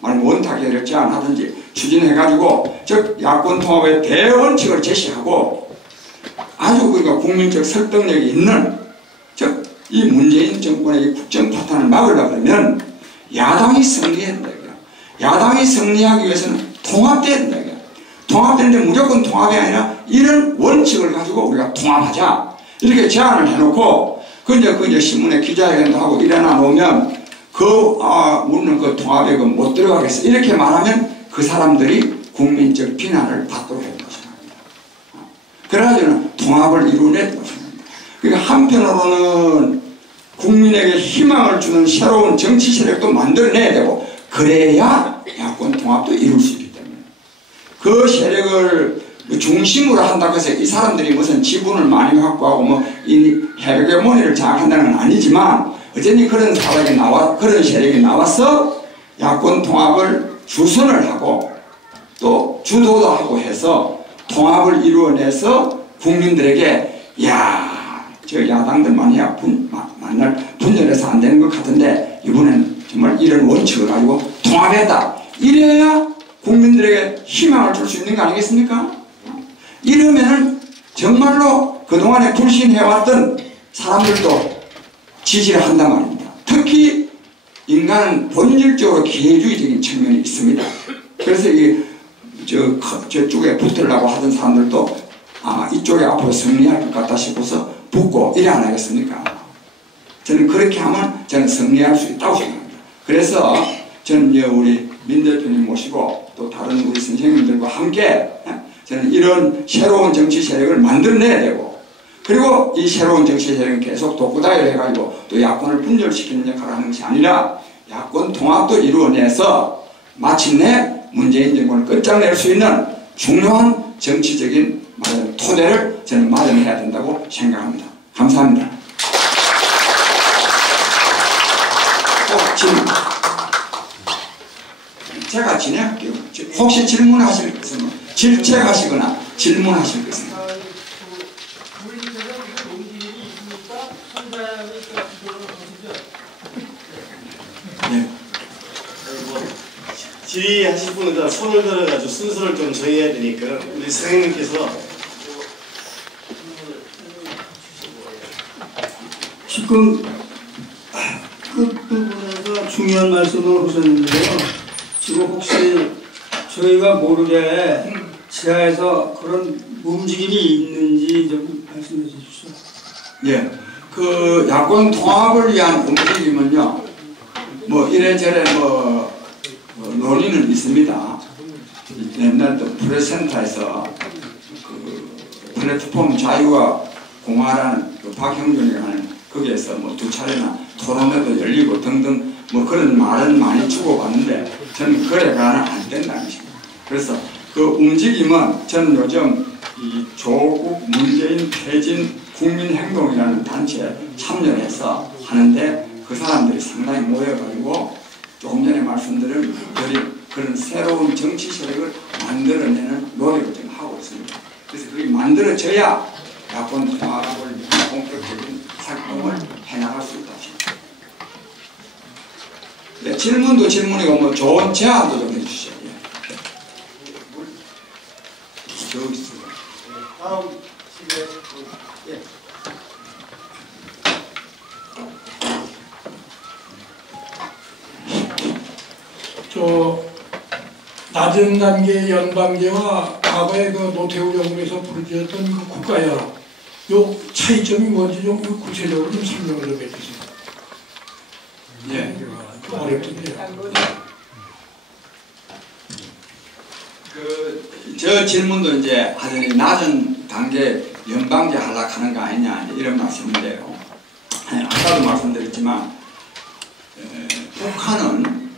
만약 원탁회를 제안하든지 추진해가지고, 즉, 야권 통합의 대원칙을 제시하고, 아주 그러니까 국민적 설득력이 있는, 즉, 이 문재인 정권의 이 국정 파탄을 막으려고 하면 야당이 승리해야 된다. 야당이 승리하기 위해서는 통합돼야 된다. 통합되는데 무조건 통합이 아니라 이런 원칙을 가지고 우리가 통합하자. 이렇게 제안을 해놓고, 그 이제 신문에 기자회견도 하고 일어나 놓으면 물론 그 통합에 못 들어가겠어. 이렇게 말하면 그 사람들이 국민적 비난을 받도록 한다고 생각합니다. 그래가지고는 통합을 이루어내야 된다고 생각합니다. 그러니까 한편으로는 국민에게 희망을 주는 새로운 정치 세력도 만들어내야 되고, 그래야 야권 통합도 이룰 수 있기 때문에. 그 세력을 중심으로 한다고 해서 이 사람들이 무슨 지분을 많이 확보하고 이 헤게모니를 장악한다는 건 아니지만, 어쨌든 그런 세력이 나와서 야권 통합을 주선을 하고 또 주도도 하고 해서 통합을 이루어내서 국민들에게 저 야당들 만약 만날 분열해서 안 되는 것 같은데 이번엔 정말 이런 원칙을 가지고 통합했다. 이래야 국민들에게 희망을 줄 수 있는 거 아니겠습니까? 이러면은 정말로 그동안에 불신해왔던 사람들도 지지를 한단 말입니다. 특히 인간은 본질적으로 기회주의적인 측면이 있습니다. 그래서 저쪽에 붙으려고 하던 사람들도 이쪽에 앞으로 승리할 것 같다 싶어서 붙고 이래 안 하겠습니까? 저는 그렇게 하면 저는 승리할 수 있다고 생각합니다. 그래서 저는 우리 민 대표님 모시고 또 다른 우리 선생님들과 함께 저는 이런 새로운 정치 세력을 만들어내야 되고, 그리고 이 새로운 정치 세력은 계속 독구다이를 해가지고 또 야권을 분열시키는 역할을 하는 것이 아니라 야권 통합도 이루어내서 마침내 문재인 정권을 끝장낼 수 있는 중요한 정치적인 토대를 저는 마련해야 된다고 생각합니다. 감사합니다. 질문. 제가 진행할게요. 혹시 질문하실 것은 질책하시거나 질문하실 것은. 네. 질의하실 분은 손을 들어가지고 순서를 좀 정해야 되니까 우리 선생님께서 지금 끝부분에서 중요한 말씀을 하셨는데요. 지금 혹시 저희가 모르게 지하에서 그런 움직임이 있는지 좀 말씀해 주십시오. 예. 그 야권 통합을 위한 움직임은요, 이래저래 논의는 있습니다. 옛날 또 프레스센터에서 그 플랫폼 자유와 공화라는 그 박형준이가 하는 거기에서 두 차례나 토론회도 열리고 등등 그런 말은 많이 주고받는데 저는 그래가는 안 된다는 것입니다. 그래서 그 움직임은 저는 요즘 이 조국 문재인 퇴진 국민행동이라는 단체에 참여해서 하는데 그 사람들이 상당히 모여가지고 조금 전에 말씀드린 그런 새로운 정치 세력을 만들어내는 노력을 지금 하고 있습니다. 그래서 그게 만들어져야 야권 통합을 위한 본격적인 활동을 해나갈 수 있다. 네, 질문도 질문이고 뭐 좋은 제안도 좀 해주시죠. 저기 있어요. 다음 집에 예. 낮은 단계 연방제와 과거에 그 노태우 정부에서 부르짖었던 그 국가연합, 요 차이점이 뭔지 좀 구체적으로 좀 설명을 좀 해주세요. 예. 어렵던데요. 저 질문도 이제 하더니 낮은 단계 연방제 하락하는 거 아니냐 이런 말씀인데요. 아까도 말씀드렸지만 북한은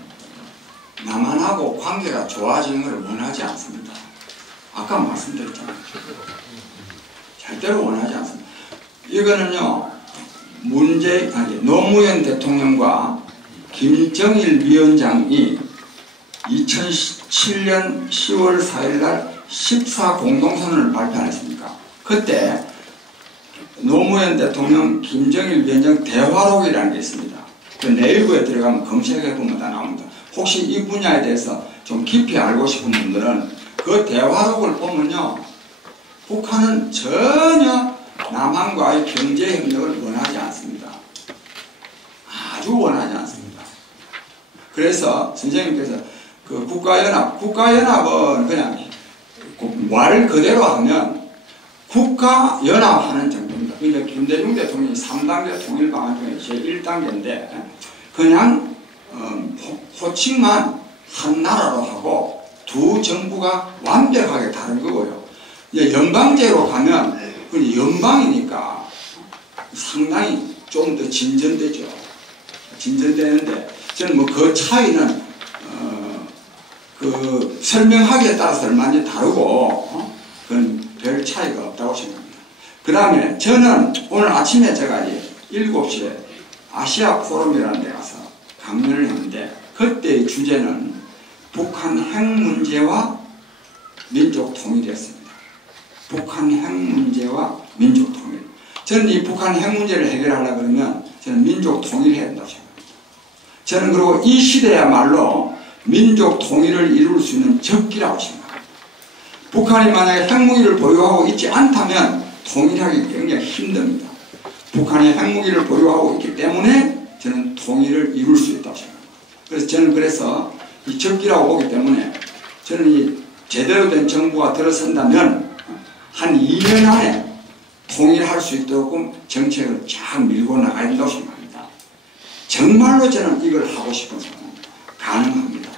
남한하고 관계가 좋아지는 것을 원하지 않습니다. 아까 말씀드렸잖아요. 절대로 원하지 않습니다. 이거는요, 노무현 대통령과 김정일 위원장이 2007년 10월 4일날 14공동선언을 발표했습니까? 그때 노무현 대통령, 김정일 위원장 대화록이라는 게 있습니다. 그 내일부에 들어가면 검색해보면 다 나옵니다. 혹시 이 분야에 대해서 좀 깊이 알고 싶은 분들은 그 대화록을 보면요, 북한은 전혀 남한과의 경제협력을 원하지 않습니다. 아주 원하지 않습니다. 그래서 선생님께서 그 국가연합은 그냥 말 그대로 하면 국가연합하는 정도입니다. 그러니까 김대중 대통령이 3단계 통일방안 중에 제1단계인데 그냥 호칭만 한 나라로 하고 두 정부가 완벽하게 다른 거고요. 이제 연방제로 가면 연방이니까 상당히 좀 더 진전되죠. 진전되는데 저는 뭐 그 차이는 그 설명하기에 따라서 얼마나 다르고 그건 별 차이가 없다고 생각합니다. 그 다음에 저는 오늘 아침에 제가 7시에 아시아 포럼이라는 데 가서 강연을 했는데 그때의 주제는 북한 핵 문제와 민족 통일이었습니다. 북한 핵 문제와 민족 통일. 저는 이 북한 핵 문제를 해결하려고 그러면 저는 민족 통일을 해야 된다고 생각합니다. 저는 그리고 이 시대야말로 민족 통일을 이룰 수 있는 적기라고 생각합니다. 북한이 만약에 핵무기를 보유하고 있지 않다면 통일하기 굉장히 힘듭니다. 북한이 핵무기를 보유하고 있기 때문에 저는 통일을 이룰 수 있다고 생각합니다. 그래서 저는 이 적기라고 보기 때문에 저는 이 제대로 된 정부가 들어선다면 한 2년 안에 통일할 수 있도록 정책을 쫙 밀고 나가야 된다고 생각합니다. 정말로 저는 이걸 하고 싶은 사람은 가능합니다.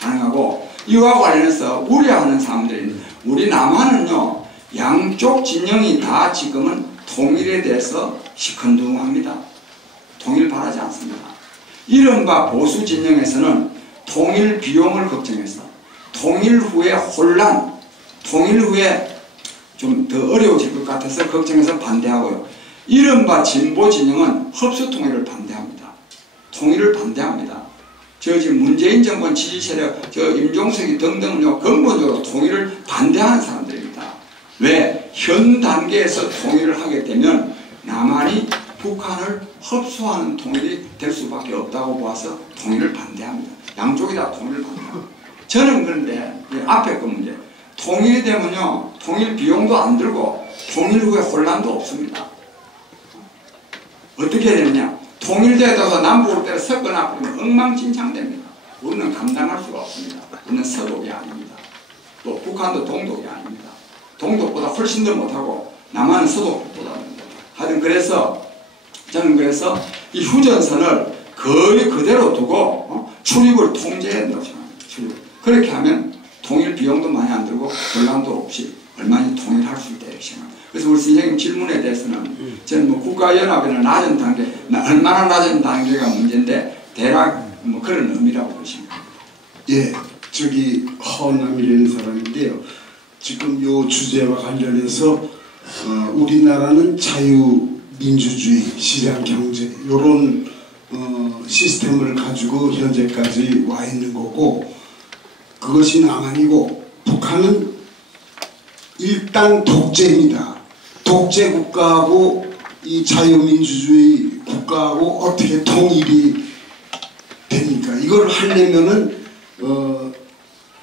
가능하고 이와 관련해서 우려하는 사람들이 우리 남한은요 양쪽 진영이 다 지금은 통일에 대해서 시큰둥합니다. 통일 바라지 않습니다. 이른바 보수 진영에서는 통일 비용을 걱정해서 통일 후에 혼란, 통일 후에 좀 더 어려워질 것 같아서 걱정해서 반대하고요. 이른바 진보 진영은 흡수 통일을 반대합니다. 통일을 반대합니다. 지금 문재인 정권 지지 세력, 임종석이 등등은요 근본적으로 통일을 반대하는 사람들입니다. 왜? 현 단계에서 통일을 하게 되면 남한이 북한을 흡수하는 통일이 될 수밖에 없다고 봐서 통일을 반대합니다. 양쪽이 다 통일을 반대합니다. 저는 그런데 앞에 그 문제, 통일이 되면요 통일 비용도 안 들고 통일 후에 혼란도 없습니다. 어떻게 되느냐? 통일되어서 남북을 때려 섞거나 그러면 엉망진창됩니다. 우리는 감당할 수가 없습니다. 우리는 서독이 아닙니다. 또 북한도 동독이 아닙니다. 동독보다 훨씬 더 못하고 남한은 서독보다 못합니다. 하여튼 그래서 저는 이 휴전선을 거의 그대로 두고 출입을 통제해야 된다고 생각합니다. 출입을. 그렇게 하면 통일 비용도 많이 안 들고 혼란도 없이 얼마나 통일할 수 있다 이렇게 생각합니다. 그래서 우리 선생님 질문에 대해서는 저는 뭐 국가연합에는 낮은 단계, 얼마나 낮은 단계가 문제인데 대략 뭐 그런 의미라고 보십니다. 예, 저기 허남이라는 사람인데요. 지금 요 주제와 관련해서 우리나라는 자유민주주의, 시장경제 이런 시스템을 가지고 현재까지 와 있는 거고, 그것이 남한이고, 북한은 일단 독재입니다. 독재 국가하고 이 자유민주주의 국가하고 어떻게 통일이 됩니까? 이걸 하려면은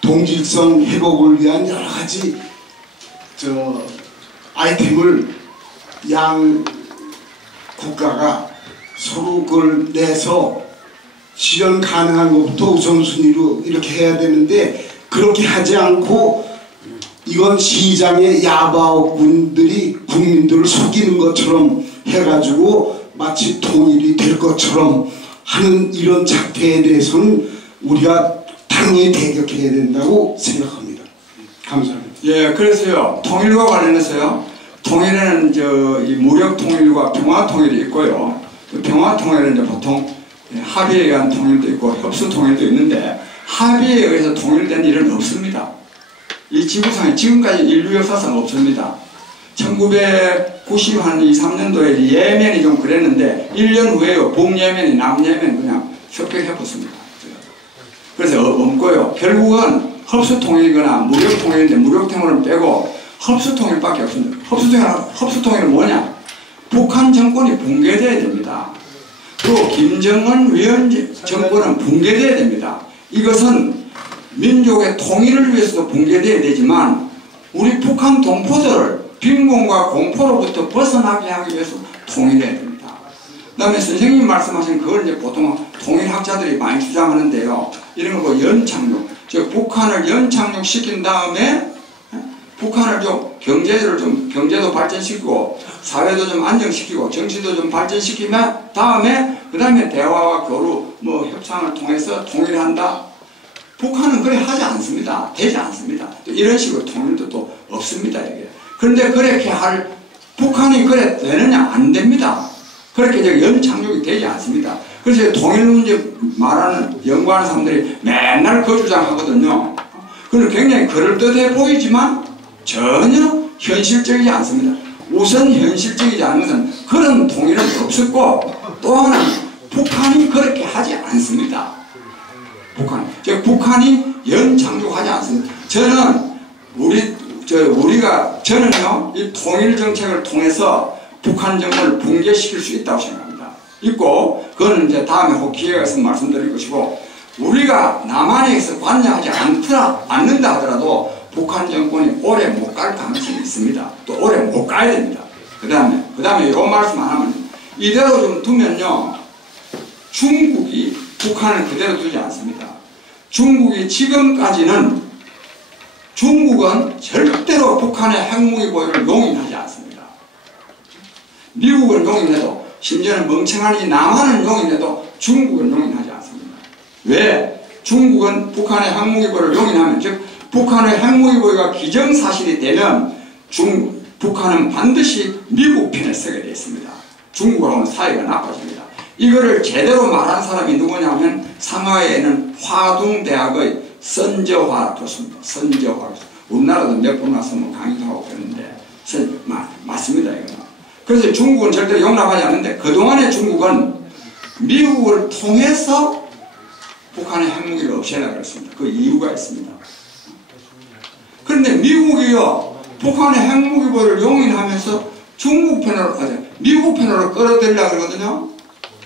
동질성 회복을 위한 여러 가지 아이템을 양 국가가 서로 그걸 내서 실현 가능한 것부터 우선순위로 이렇게 해야 되는데, 그렇게 하지 않고 이건 시장의 야바오군들이 국민들을 속이는 것처럼 해가지고 마치 통일이 될 것처럼 하는 이런 작태에 대해서는 우리가 당연히 대격해야 된다고 생각합니다. 감사합니다. 예, 그래서요, 통일과 관련해서요, 통일에는 이 무력 통일과 평화 통일이 있고요. 평화 통일은 이제 보통 합의에 의한 통일도 있고 협수 통일도 있는데, 합의에 의해서 통일된 일은 없습니다. 이 지구상에 지금까지 인류 역사상 없습니다. 1993년도에 예멘이 좀 그랬는데 1년 후에요, 북예멘이 남예멘 그냥 협격해봤습니다. 그래서 없고요. 결국은 협수통일이거나 무력통일인데, 무력통일을 빼고 협수통일밖에 없습니다. 협수통일은 뭐냐? 북한 정권이 붕괴돼야 됩니다. 또 김정은 위원 정권은 붕괴돼야 됩니다. 이것은 민족의 통일을 위해서도 붕괴돼야 되지만, 우리 북한 동포들을 빈곤과 공포로부터 벗어나게 하기 위해서 통일해야 됩니다. 그 다음에 선생님이 말씀하신 그걸 이제 보통 통일학자들이 많이 주장하는데요. 이런 거 뭐 연착륙, 즉 북한을 연착륙시킨 다음에 북한을 좀 경제도 발전시키고 사회도 좀 안정시키고 정치도 좀 발전시키면 그 다음에 대화와 교류 뭐 협상을 통해서 통일한다. 북한은 그래 하지 않습니다. 되지 않습니다. 또 이런 식으로 통일도 또 없습니다. 이게. 그런데 그렇게 북한이 그래 되느냐? 안 됩니다. 그렇게 연착륙이 되지 않습니다. 그래서 통일 문제 말하는 연구하는 사람들이 맨날 그 주장하거든요. 그건 굉장히 그럴듯해 보이지만 전혀 현실적이지 않습니다. 우선 현실적이지 않은 것은 그런 통일은 없었고, 또 하나는 북한이 그렇게 하지 않습니다. 북한이 연착륙하지 않습니다. 저는요, 이 통일 정책을 통해서 북한 정권을 붕괴시킬 수 있다고 생각합니다. 있고, 그거는 이제 다음에 혹 기회가 있으면 말씀드릴 것이고, 우리가 남한에서 관여하지 않는다 하더라도 북한 정권이 오래 못 갈 가능성이 있습니다. 또 오래 못 가야 됩니다. 그 다음에 이 말씀 안 하면, 이대로 좀 두면요, 중국이 북한을 그대로 두지 않습니다. 중국은 절대로 북한의 핵무기 보유를 용인하지 않습니다. 미국은 용인해도, 심지어는 멍청한 이 남한은 용인해도 중국은 용인하지 않습니다. 왜? 중국은 북한의 핵무기 보유를 용인하면, 즉 북한의 핵무기 보유가 기정사실이 되면 북한은 반드시 미국 편에 서게 되어 있습니다. 중국하고는 사이가 나빠집니다. 이거를 제대로 말한 사람이 누구냐면 상하이에는 화둥대학의 선저화 교수입니다. 선저화 교수. 우리나라도 몇 번 와서 뭐 강의도 하고 그랬는데 맞습니다. 이거는. 그래서 중국은 절대로 용납하지 않는데, 그동안의 중국은 미국을 통해서 북한의 핵무기를 없애려고 했습니다. 그 이유가 있습니다. 그런데 미국이요, 북한의 핵무기를 용인하면서 미국 편으로 끌어들이려고 그러거든요.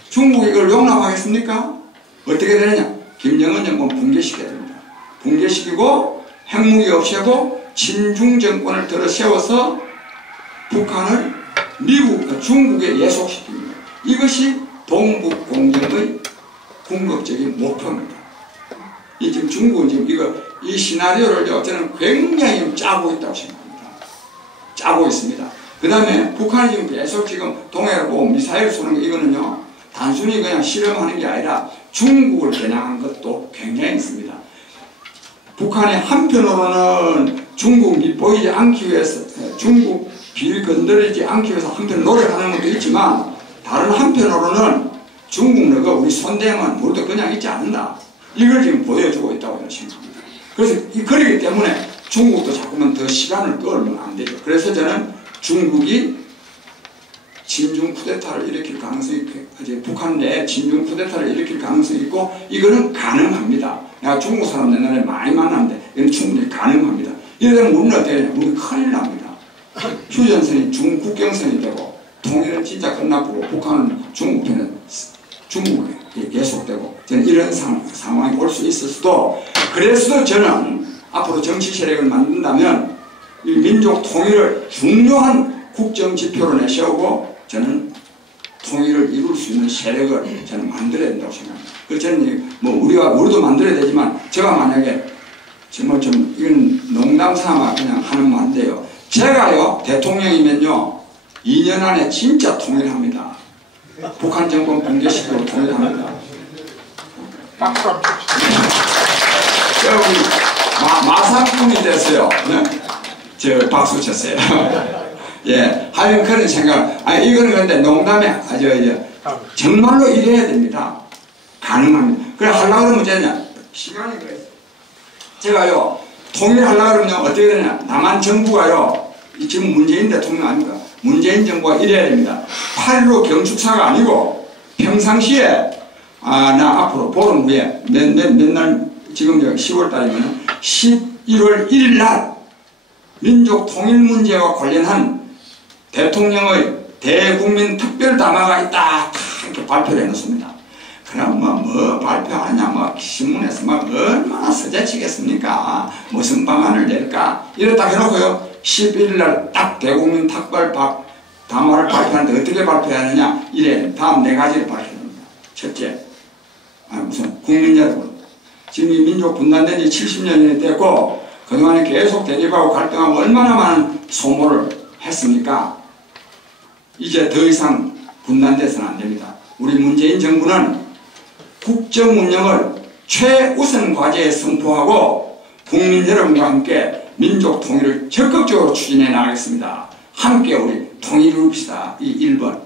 중국이 이걸 용납하겠습니까? 어떻게 되느냐? 김정은 정권 붕괴시켜야 됩니다. 붕괴시키고 핵무기 없애고 친중 정권을 들어 세워서 북한을 중국에 예속시킵니다. 이것이 동북 공정의 궁극적인 목표입니다. 지금 중국은 지금 이 시나리오를 저는 굉장히 짜고 있다고 생각합니다. 짜고 있습니다. 그 다음에 북한이 지금 계속 동해를 보고 미사일 쏘는 거, 이거는요, 단순히 그냥 실험하는 게 아니라 중국을 겨냥한 것도 굉장히 있습니다. 북한이 한편으로는 중국 밑보이지 않기 위해서, 중국 비위 건드리지 않기 위해서 한편 노력하는 것도 있지만, 다른 한편으로는 중국 너가 우리 손대면 우리도 그냥 있지 않는다. 이걸 지금 보여주고 있다고 저는 생각합니다. 그래서 그렇기 때문에 중국도 자꾸만 더 시간을 끌면 안 되죠. 그래서 저는 중국이 진중 쿠데타를 일으킬 가능성이 이제 북한 내 진중 쿠데타를 일으킬 가능성이 있고 이거는 가능합니다. 내가 중국 사람 옛날에 많이 만났는데 이건 충분히 가능합니다. 이러면 우리는 어떻게 되냐? 우리는 큰일 납니다. 휴전선이 중국경선이 되고 통일은 진짜 끝나고 북한은 중국 편은 중국에 계속되고 저는 이런 상황이 올 수 있을 수도 그래서 저는 앞으로 정치 세력을 만든다면 이 민족 통일을 중요한 국정 지표로 내세우고 저는 통일을 이룰 수 있는 세력을 저는 만들어야 된다고 생각합니다. 그래서 저는 뭐 우리도 만들어야 되지만 제가 만약에 정말 좀 이건 농담 삼아 그냥 하는 말인데요. 제가요 대통령이면요 2년 안에 진짜 통일합니다. 북한 정권 붕괴시키고 통일합니다. 박수 한번 제가 우리 마상꾼이 됐어요. 네? 저 박수 쳤어요. 예, 하여튼 그런 생각. 아니 이거는 근데 농담에 정말로 이래야 됩니다. 가능합니다. 그래 하려고 그러면 되냐? 시간이 그래요. 제가요 통일하려고 그러면 어떻게 되냐? 남한 정부가요 지금 문재인 대통령 아닙니까? 문재인 정부가 이래야 됩니다. 8.15 경축사가 아니고 평상시에 나 앞으로 보름 후에 맨날 지금 10월 달이면 11월 1일 날 민족 통일 문제와 관련한 대통령의 대국민 특별 담화가 있다 이렇게 발표를 해놓습니다. 그럼 뭐 발표하느냐 신문에서 얼마나 서재치겠습니까? 무슨 방안을 낼까? 이랬다 해놓고요 11일 날 딱 대국민 특별 담화를 발표하는데 어떻게 발표하느냐 이래 다음 4가지를 발표합니다. 첫째 무슨 국민 여러분 지금 이 민족 분단된 지 70년이 됐고 그동안에 계속 대립하고 갈등하고 얼마나 많은 소모를 했습니까? 이제 더 이상 분단돼서는 안 됩니다. 우리 문재인 정부는 국정 운영을 최우선 과제에 선포하고 국민 여러분과 함께 민족 통일을 적극적으로 추진해 나가겠습니다. 함께 우리 통일을 이룹시다. 이 1번.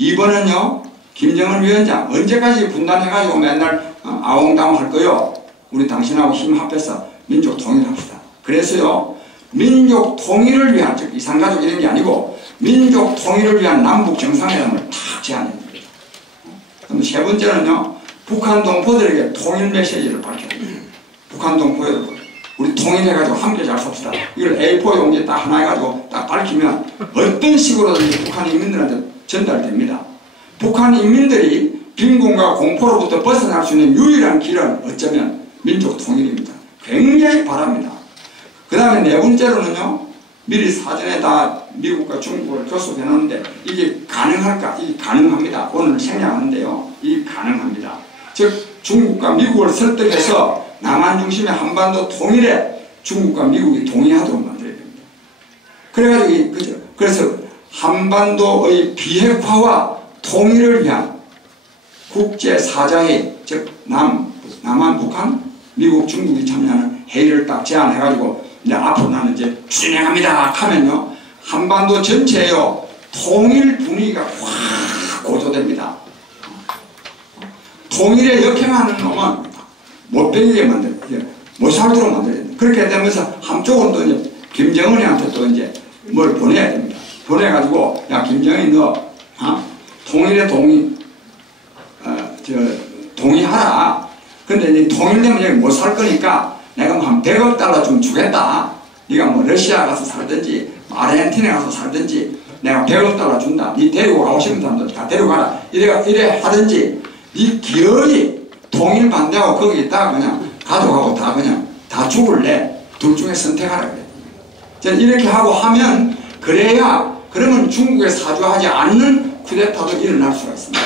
2번은요. 김정은 위원장 언제까지 분단해가지고 맨날 아웅다웅 할 거요. 우리 당신하고 힘 합해서 민족 통일합시다. 그래서요. 민족 통일을 위한 즉 이산가족 이런 게 아니고 민족 통일을 위한 남북 정상회담을 탁 제안합니다. 그럼 세 번째는요. 북한 동포들에게 통일 메시지를 밝혀야 됩니다. 북한 동포 여러분 우리 통일해가지고 함께 잘 삽시다. 이걸 A4 용지 딱 하나 해가지고 딱 밝히면 어떤 식으로든지 북한 인민들한테 전달됩니다. 북한 인민들이 빈곤과 공포로부터 벗어날 수 있는 유일한 길은 어쩌면 민족 통일입니다. 굉장히 바랍니다. 그 다음에 4번째로는요. 미리 사전에 다 미국과 중국을 교섭해 놓는데 이게 가능할까? 이게 가능합니다. 오늘 생략하는데요. 이게 가능합니다. 즉 중국과 미국을 설득해서 남한 중심의 한반도 통일에 중국과 미국이 동의하도록 만들어야 됩니다. 그래가지고 그래서 한반도의 비핵화와 통일을 위한 국제사자회의 즉 남한, 북한, 미국, 중국이 참여하는 회의를 딱 제안해가지고 이제 앞으로 나는 이제 추진해갑니다 하면요 한반도 전체에요 통일 분위기가 확 고조됩니다. 통일에 역행하는 놈은 못되게 못 살도록 만들어야 됩니다. 그렇게 되면서 한쪽은 또 이제 김정은이한테 또 이제 뭘 보내야 됩니다. 보내가지고 야 김정은이 너 통일에 동의하라. 근데 이제 통일되면 여기 못 살 거니까 내가 뭐 한 100억 달러 좀 주겠다. 네가 뭐 러시아 가서 살든지 아르헨티나 가서 살든지 내가 100억 달러 준다. 네 데리고 가고 싶은 사람들 다 데려가라. 이래 하든지 네 기어이 통일 반대하고 거기 있다가 그냥 가족하고 다 그냥 다 죽을래. 둘 중에 선택하라 그래. 저는 이렇게 하고 하면 그러면 중국에 사주하지 않는 쿠데타도 일어날 수가 있습니다.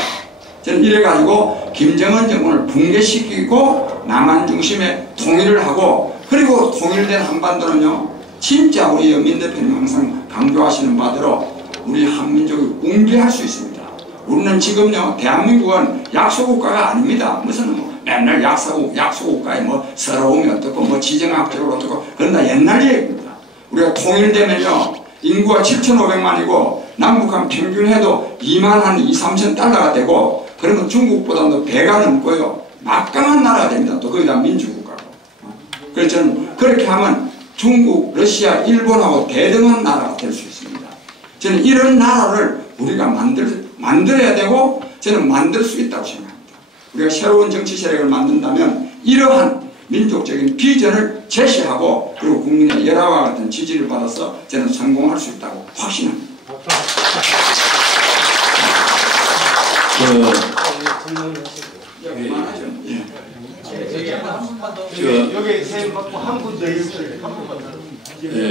저는 이래가지고 김정은 정권을 붕괴시키고 남한 중심의 통일을 하고 그리고 통일된 한반도는요 진짜 우리 연민 대표님 항상 강조하시는 바대로 우리 한민족이 웅비할 수 있습니다. 우리는 지금요 대한민국은 약소국가가 아닙니다. 무슨 맨날 약소국가에 서러움이 어떻고 지정학적으로 어떻고 그런 다 옛날 얘기입니다. 우리가 통일되면요 인구가 7,500만이고 남북한 평균해도 2,3천 달러가 되고 그러면 중국보다도 배가 넘고요 막강한 나라가 됩니다. 또 거기다 민주국가고. 그래서 저는 그렇게 하면 중국, 러시아, 일본하고 대등한 나라가 될 수 있습니다. 저는 이런 나라를 우리가 만들어야 되고 저는 만들 수 있다고 생각합니다. 우리가 새로운 정치 세력을 만든다면 이러한 민족적인 비전을 제시하고 그리고 국민의 열화와 같은 지지를 받아서 저는 성공할 수 있다고 확신합니다.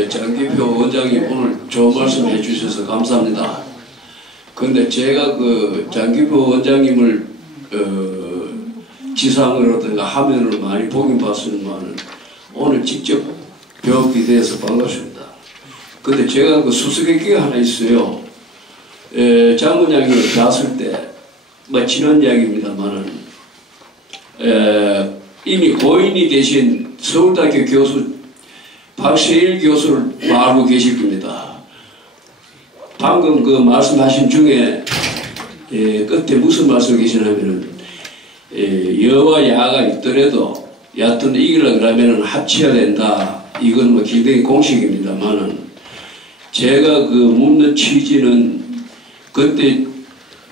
장기표 원장님 오늘 좋은 말씀 해주셔서 감사합니다. 근데 제가 그 장기표 원장님을 지상으로든가 화면으로 많이 보긴 봤지만 오늘 직접 뵙게 돼서 반갑습니다. 근데 제가 그 수수께끼가 하나 있어요. 장 원장님을 봤을 때 뭐 지난 이야기입니다만은 이미 고인이 되신 서울대학교 교수 박세일 교수를 알고 계실 겁니다. 방금 그 말씀하신 중에 끝에 무슨 말씀 계시냐면은 여와 야가 있더라도 여하튼 이기려고 그러면은 합쳐야 된다. 이건 뭐 기대의 공식입니다만은 제가 그 묻는 취지는 그때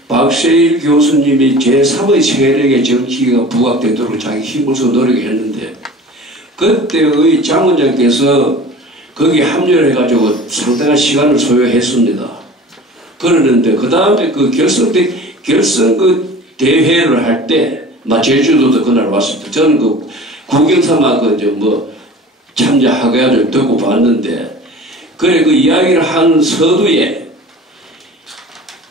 박세일 교수님이 제3의 세력의 정치가 부각되도록 자기 힘을 써 노력했는데 그때의 장 원장께서 거기에 합류를 해가지고 상당한 시간을 소요했습니다. 그러는데 그 다음에 그 결선 그 대회를 할 때 제주도도 그날 왔습니다. 저는 그 구경삼아 그 뭐 참여하게 듣고 봤는데 그래 그 이야기를 하는 서두에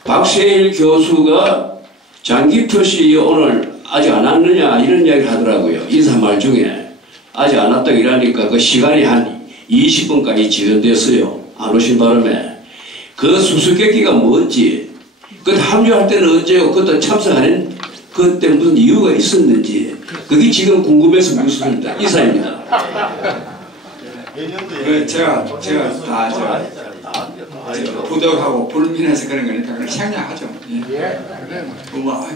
박세일 교수가 장기표 씨 오늘 아직 안 왔느냐 이런 이야기를 하더라고요. 인사말 중에 아직 안 왔다고 이러니까 그 시간이 한 20분까지 지연됐어요. 안 오신 바람에 그 수수께끼가 뭔지 그때 합류할 때는 언제고 그때 참석하는 그때 무슨 이유가 있었는지 그게 지금 궁금해서 묻습니다. 이사입니다. 제가 다 부덕하고 불민해서 그런 거니까 그걸 생략하죠. 예.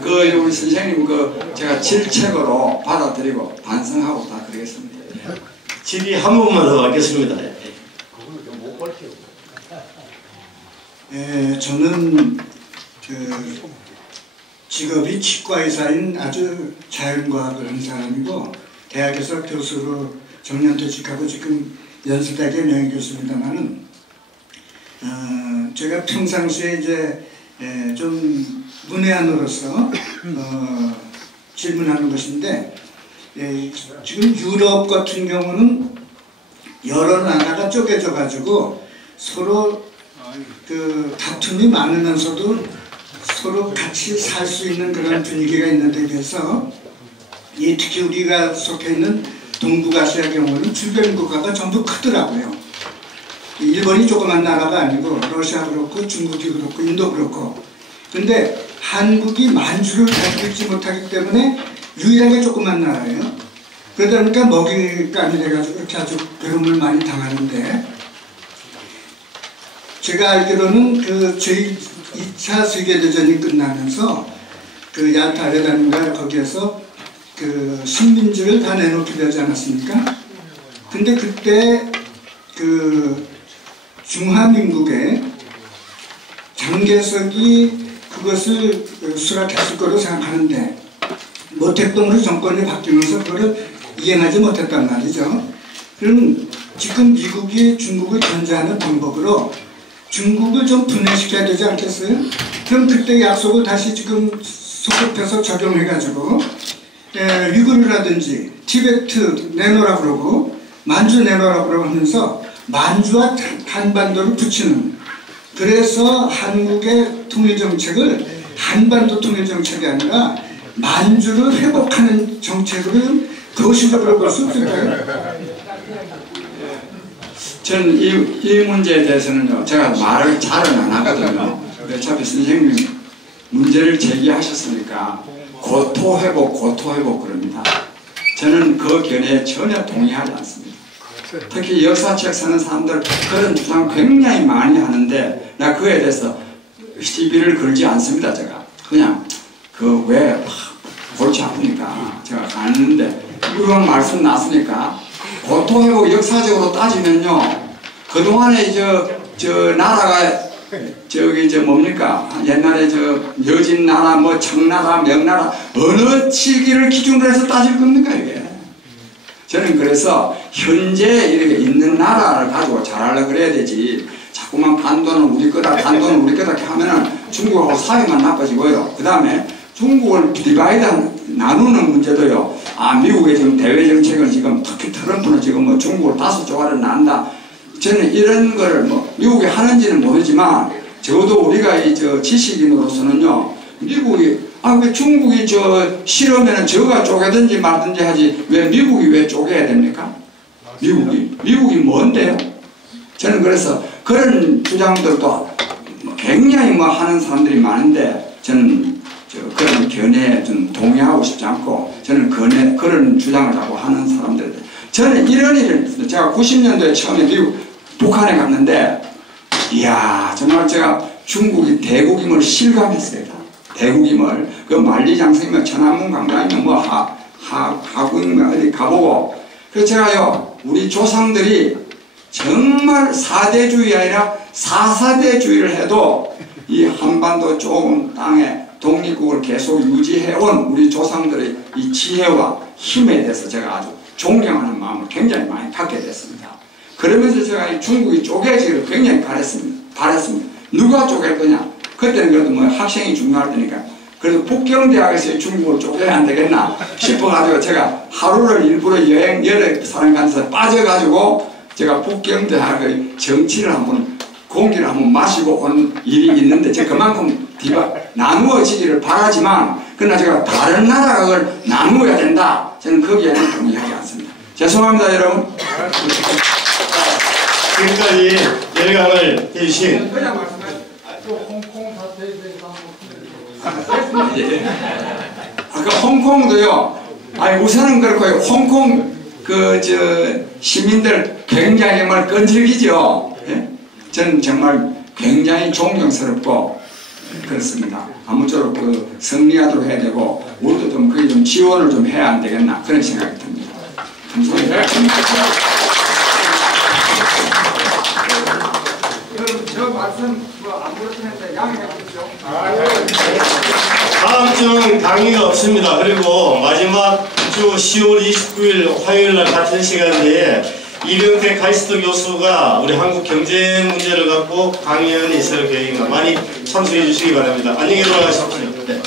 그 우리 선생님 제가 질책으로 받아들이고 반성하고 다 그러겠습니다. 질의 한 부분만 더 하겠습니다. 저는 직업이 치과의사인 아주 자연과학을 하는 사람이고 대학에서 교수로 정년퇴직하고 지금 연수대학의 명예교수입니다만은 제가 평상시에 이제 좀 문외한으로서 질문하는 것인데 지금 유럽 같은 경우는 여러 나라가 쪼개져 가지고 서로 그 다툼이 많으면서도 서로 같이 살 수 있는 그런 분위기가 있는데 비해서 특히 우리가 속해 있는 동북아시아 경우는 주변 국가가 전부 크더라고요. 일본이 조그만 나라가 아니고 러시아 그렇고 중국이 그렇고 인도 그렇고 근데 한국이 만주를 가지고 있지 못하기 때문에 유일하게 조그만 나라예요. 그러다 보니까 먹잇감이 돼가지고 이렇게 아주 괴로움을 많이 당하는데 제가 알기로는 그 저희 2차 세계대전이 끝나면서 그 얄타회담인가 거기에서 그 식민지를 다 내놓게 되지 않았습니까? 근데 그때 그 중화민국의 장개석이 그것을 수락했을 거로 생각하는데 모택동으로 정권이 바뀌면서 그걸 이행하지 못했단 말이죠. 그럼 지금 미국이 중국을 견제하는 방법으로 중국을 좀 분해시켜야 되지 않겠어요? 그럼 그때 약속을 다시 지금 소급해서 적용해가지고 위구르라든지 티베트 내놓으라 그러고 만주 내놓으라 그러고 하면서 만주와 한반도를 붙이는 그래서 한국의 통일정책을 한반도 통일정책이 아니라 만주를 회복하는 정책으로 거시적으로 볼 수 없을까요? 저는 이 문제에 대해서는요 제가 말을 잘은 안 하거든요. 어차피 선생님 문제를 제기하셨으니까 고토회복 그럽니다. 저는 그 견해에 전혀 동의하지 않습니다. 특히 역사책 쓰는 사람들 그런 주장 굉장히 많이 하는데 나 그에 대해서 시비를 걸지 않습니다. 제가 그냥 그 왜 골치 아프니까 제가 가는데 이런 말씀 나왔으니까 고토회복 역사적으로 따지면요 그동안에 저 나라가 저기 저 뭡니까 옛날에 저 여진나라 뭐 청나라 명나라 어느 시기를 기준으로 해서 따질 겁니까 이게. 저는 그래서 현재 이렇게 있는 나라를 가지고 잘하려고 그래야 되지 자꾸만 반도는 우리 거다 반도는 우리 거다 이렇게 하면은 중국하고 사이만 나빠지고요. 그 다음에 중국을 디바이드 나누는 문제도요. 아 미국의 지금 대외 정책은 지금 특히 트럼프는 지금 뭐 중국을 다섯 조각을 난다. 저는 이런 거를 뭐 미국이 하는지는 모르지만 적어도 우리가 이 저 지식인으로서는요. 미국이 왜 중국이 저 싫으면은 저가 쪼개든지 말든지 하지 왜 미국이 왜 쪼개야 됩니까? 미국이 뭔데요? 저는 그래서 그런 주장들도 굉장히 뭐 하는 사람들이 많은데 저는 그런 견해에 좀 동의하고 싶지 않고 저는 그런 주장을 하고 하는 사람들 저는 이런 일을 제가 90년도에 처음에 북한에 갔는데 이야 정말 제가 중국이 대국임을 실감했어요. 대국임을 그 만리장성이면 천안문 관광이면 뭐 하구이면 어디 가보고 그래서 제가요 우리 조상들이 정말 4대주의 아니라 4사대주의를 해도 이 한반도 좁은 땅에 독립국을 계속 유지해온 우리 조상들의 이 지혜와 힘에 대해서 제가 아주 존경하는 마음을 굉장히 많이 갖게 됐습니다. 그러면서 제가 이 중국이 쪼개지기를 굉장히 바랬습니다. 누가 쪼갤 거냐? 그때는 그래도 뭐 학생이 중요할 테니까 그래도 북경대학에서 중국을 쪼개야 안 되겠나 싶어가지고 제가 하루를 일부러 여러 사람 간데서 빠져가지고 제가 북경대학의 정치를 한번 공기를 한번 마시고 오는 일이 있는데 제가 그만큼 나누어지기를 바라지만 그러나 제가 다른 나라가 그걸 나누어야 된다. 저는 거기에는 동의하지 않습니다. 죄송합니다 여러분. 지금까지 열강을 해주신 홍콩 사태에 대해서 아까 홍콩도요. 우선은 그렇고요. 홍콩 시민들 굉장히 정말 끈질기죠. 예? 저는 정말 굉장히 존경스럽고 그렇습니다. 아무쪼록 승리하도록 해야 되고 우리도 좀 거기 좀 지원을 좀 해야 안 되겠나 그런 생각이 듭니다. 감사합니다. 저 말씀 안 그렇다는데 양해해 주십시오. 다음 주는 강의가 없습니다. 그리고 마지막 주 10월 29일 화요일 날 같은 시간대에 이병태 카이스트 교수가 우리 한국 경제 문제를 갖고 강연이 있을 계획입니다. 많이 참석해 주시기 바랍니다. 안녕히 돌아가십시오. 네.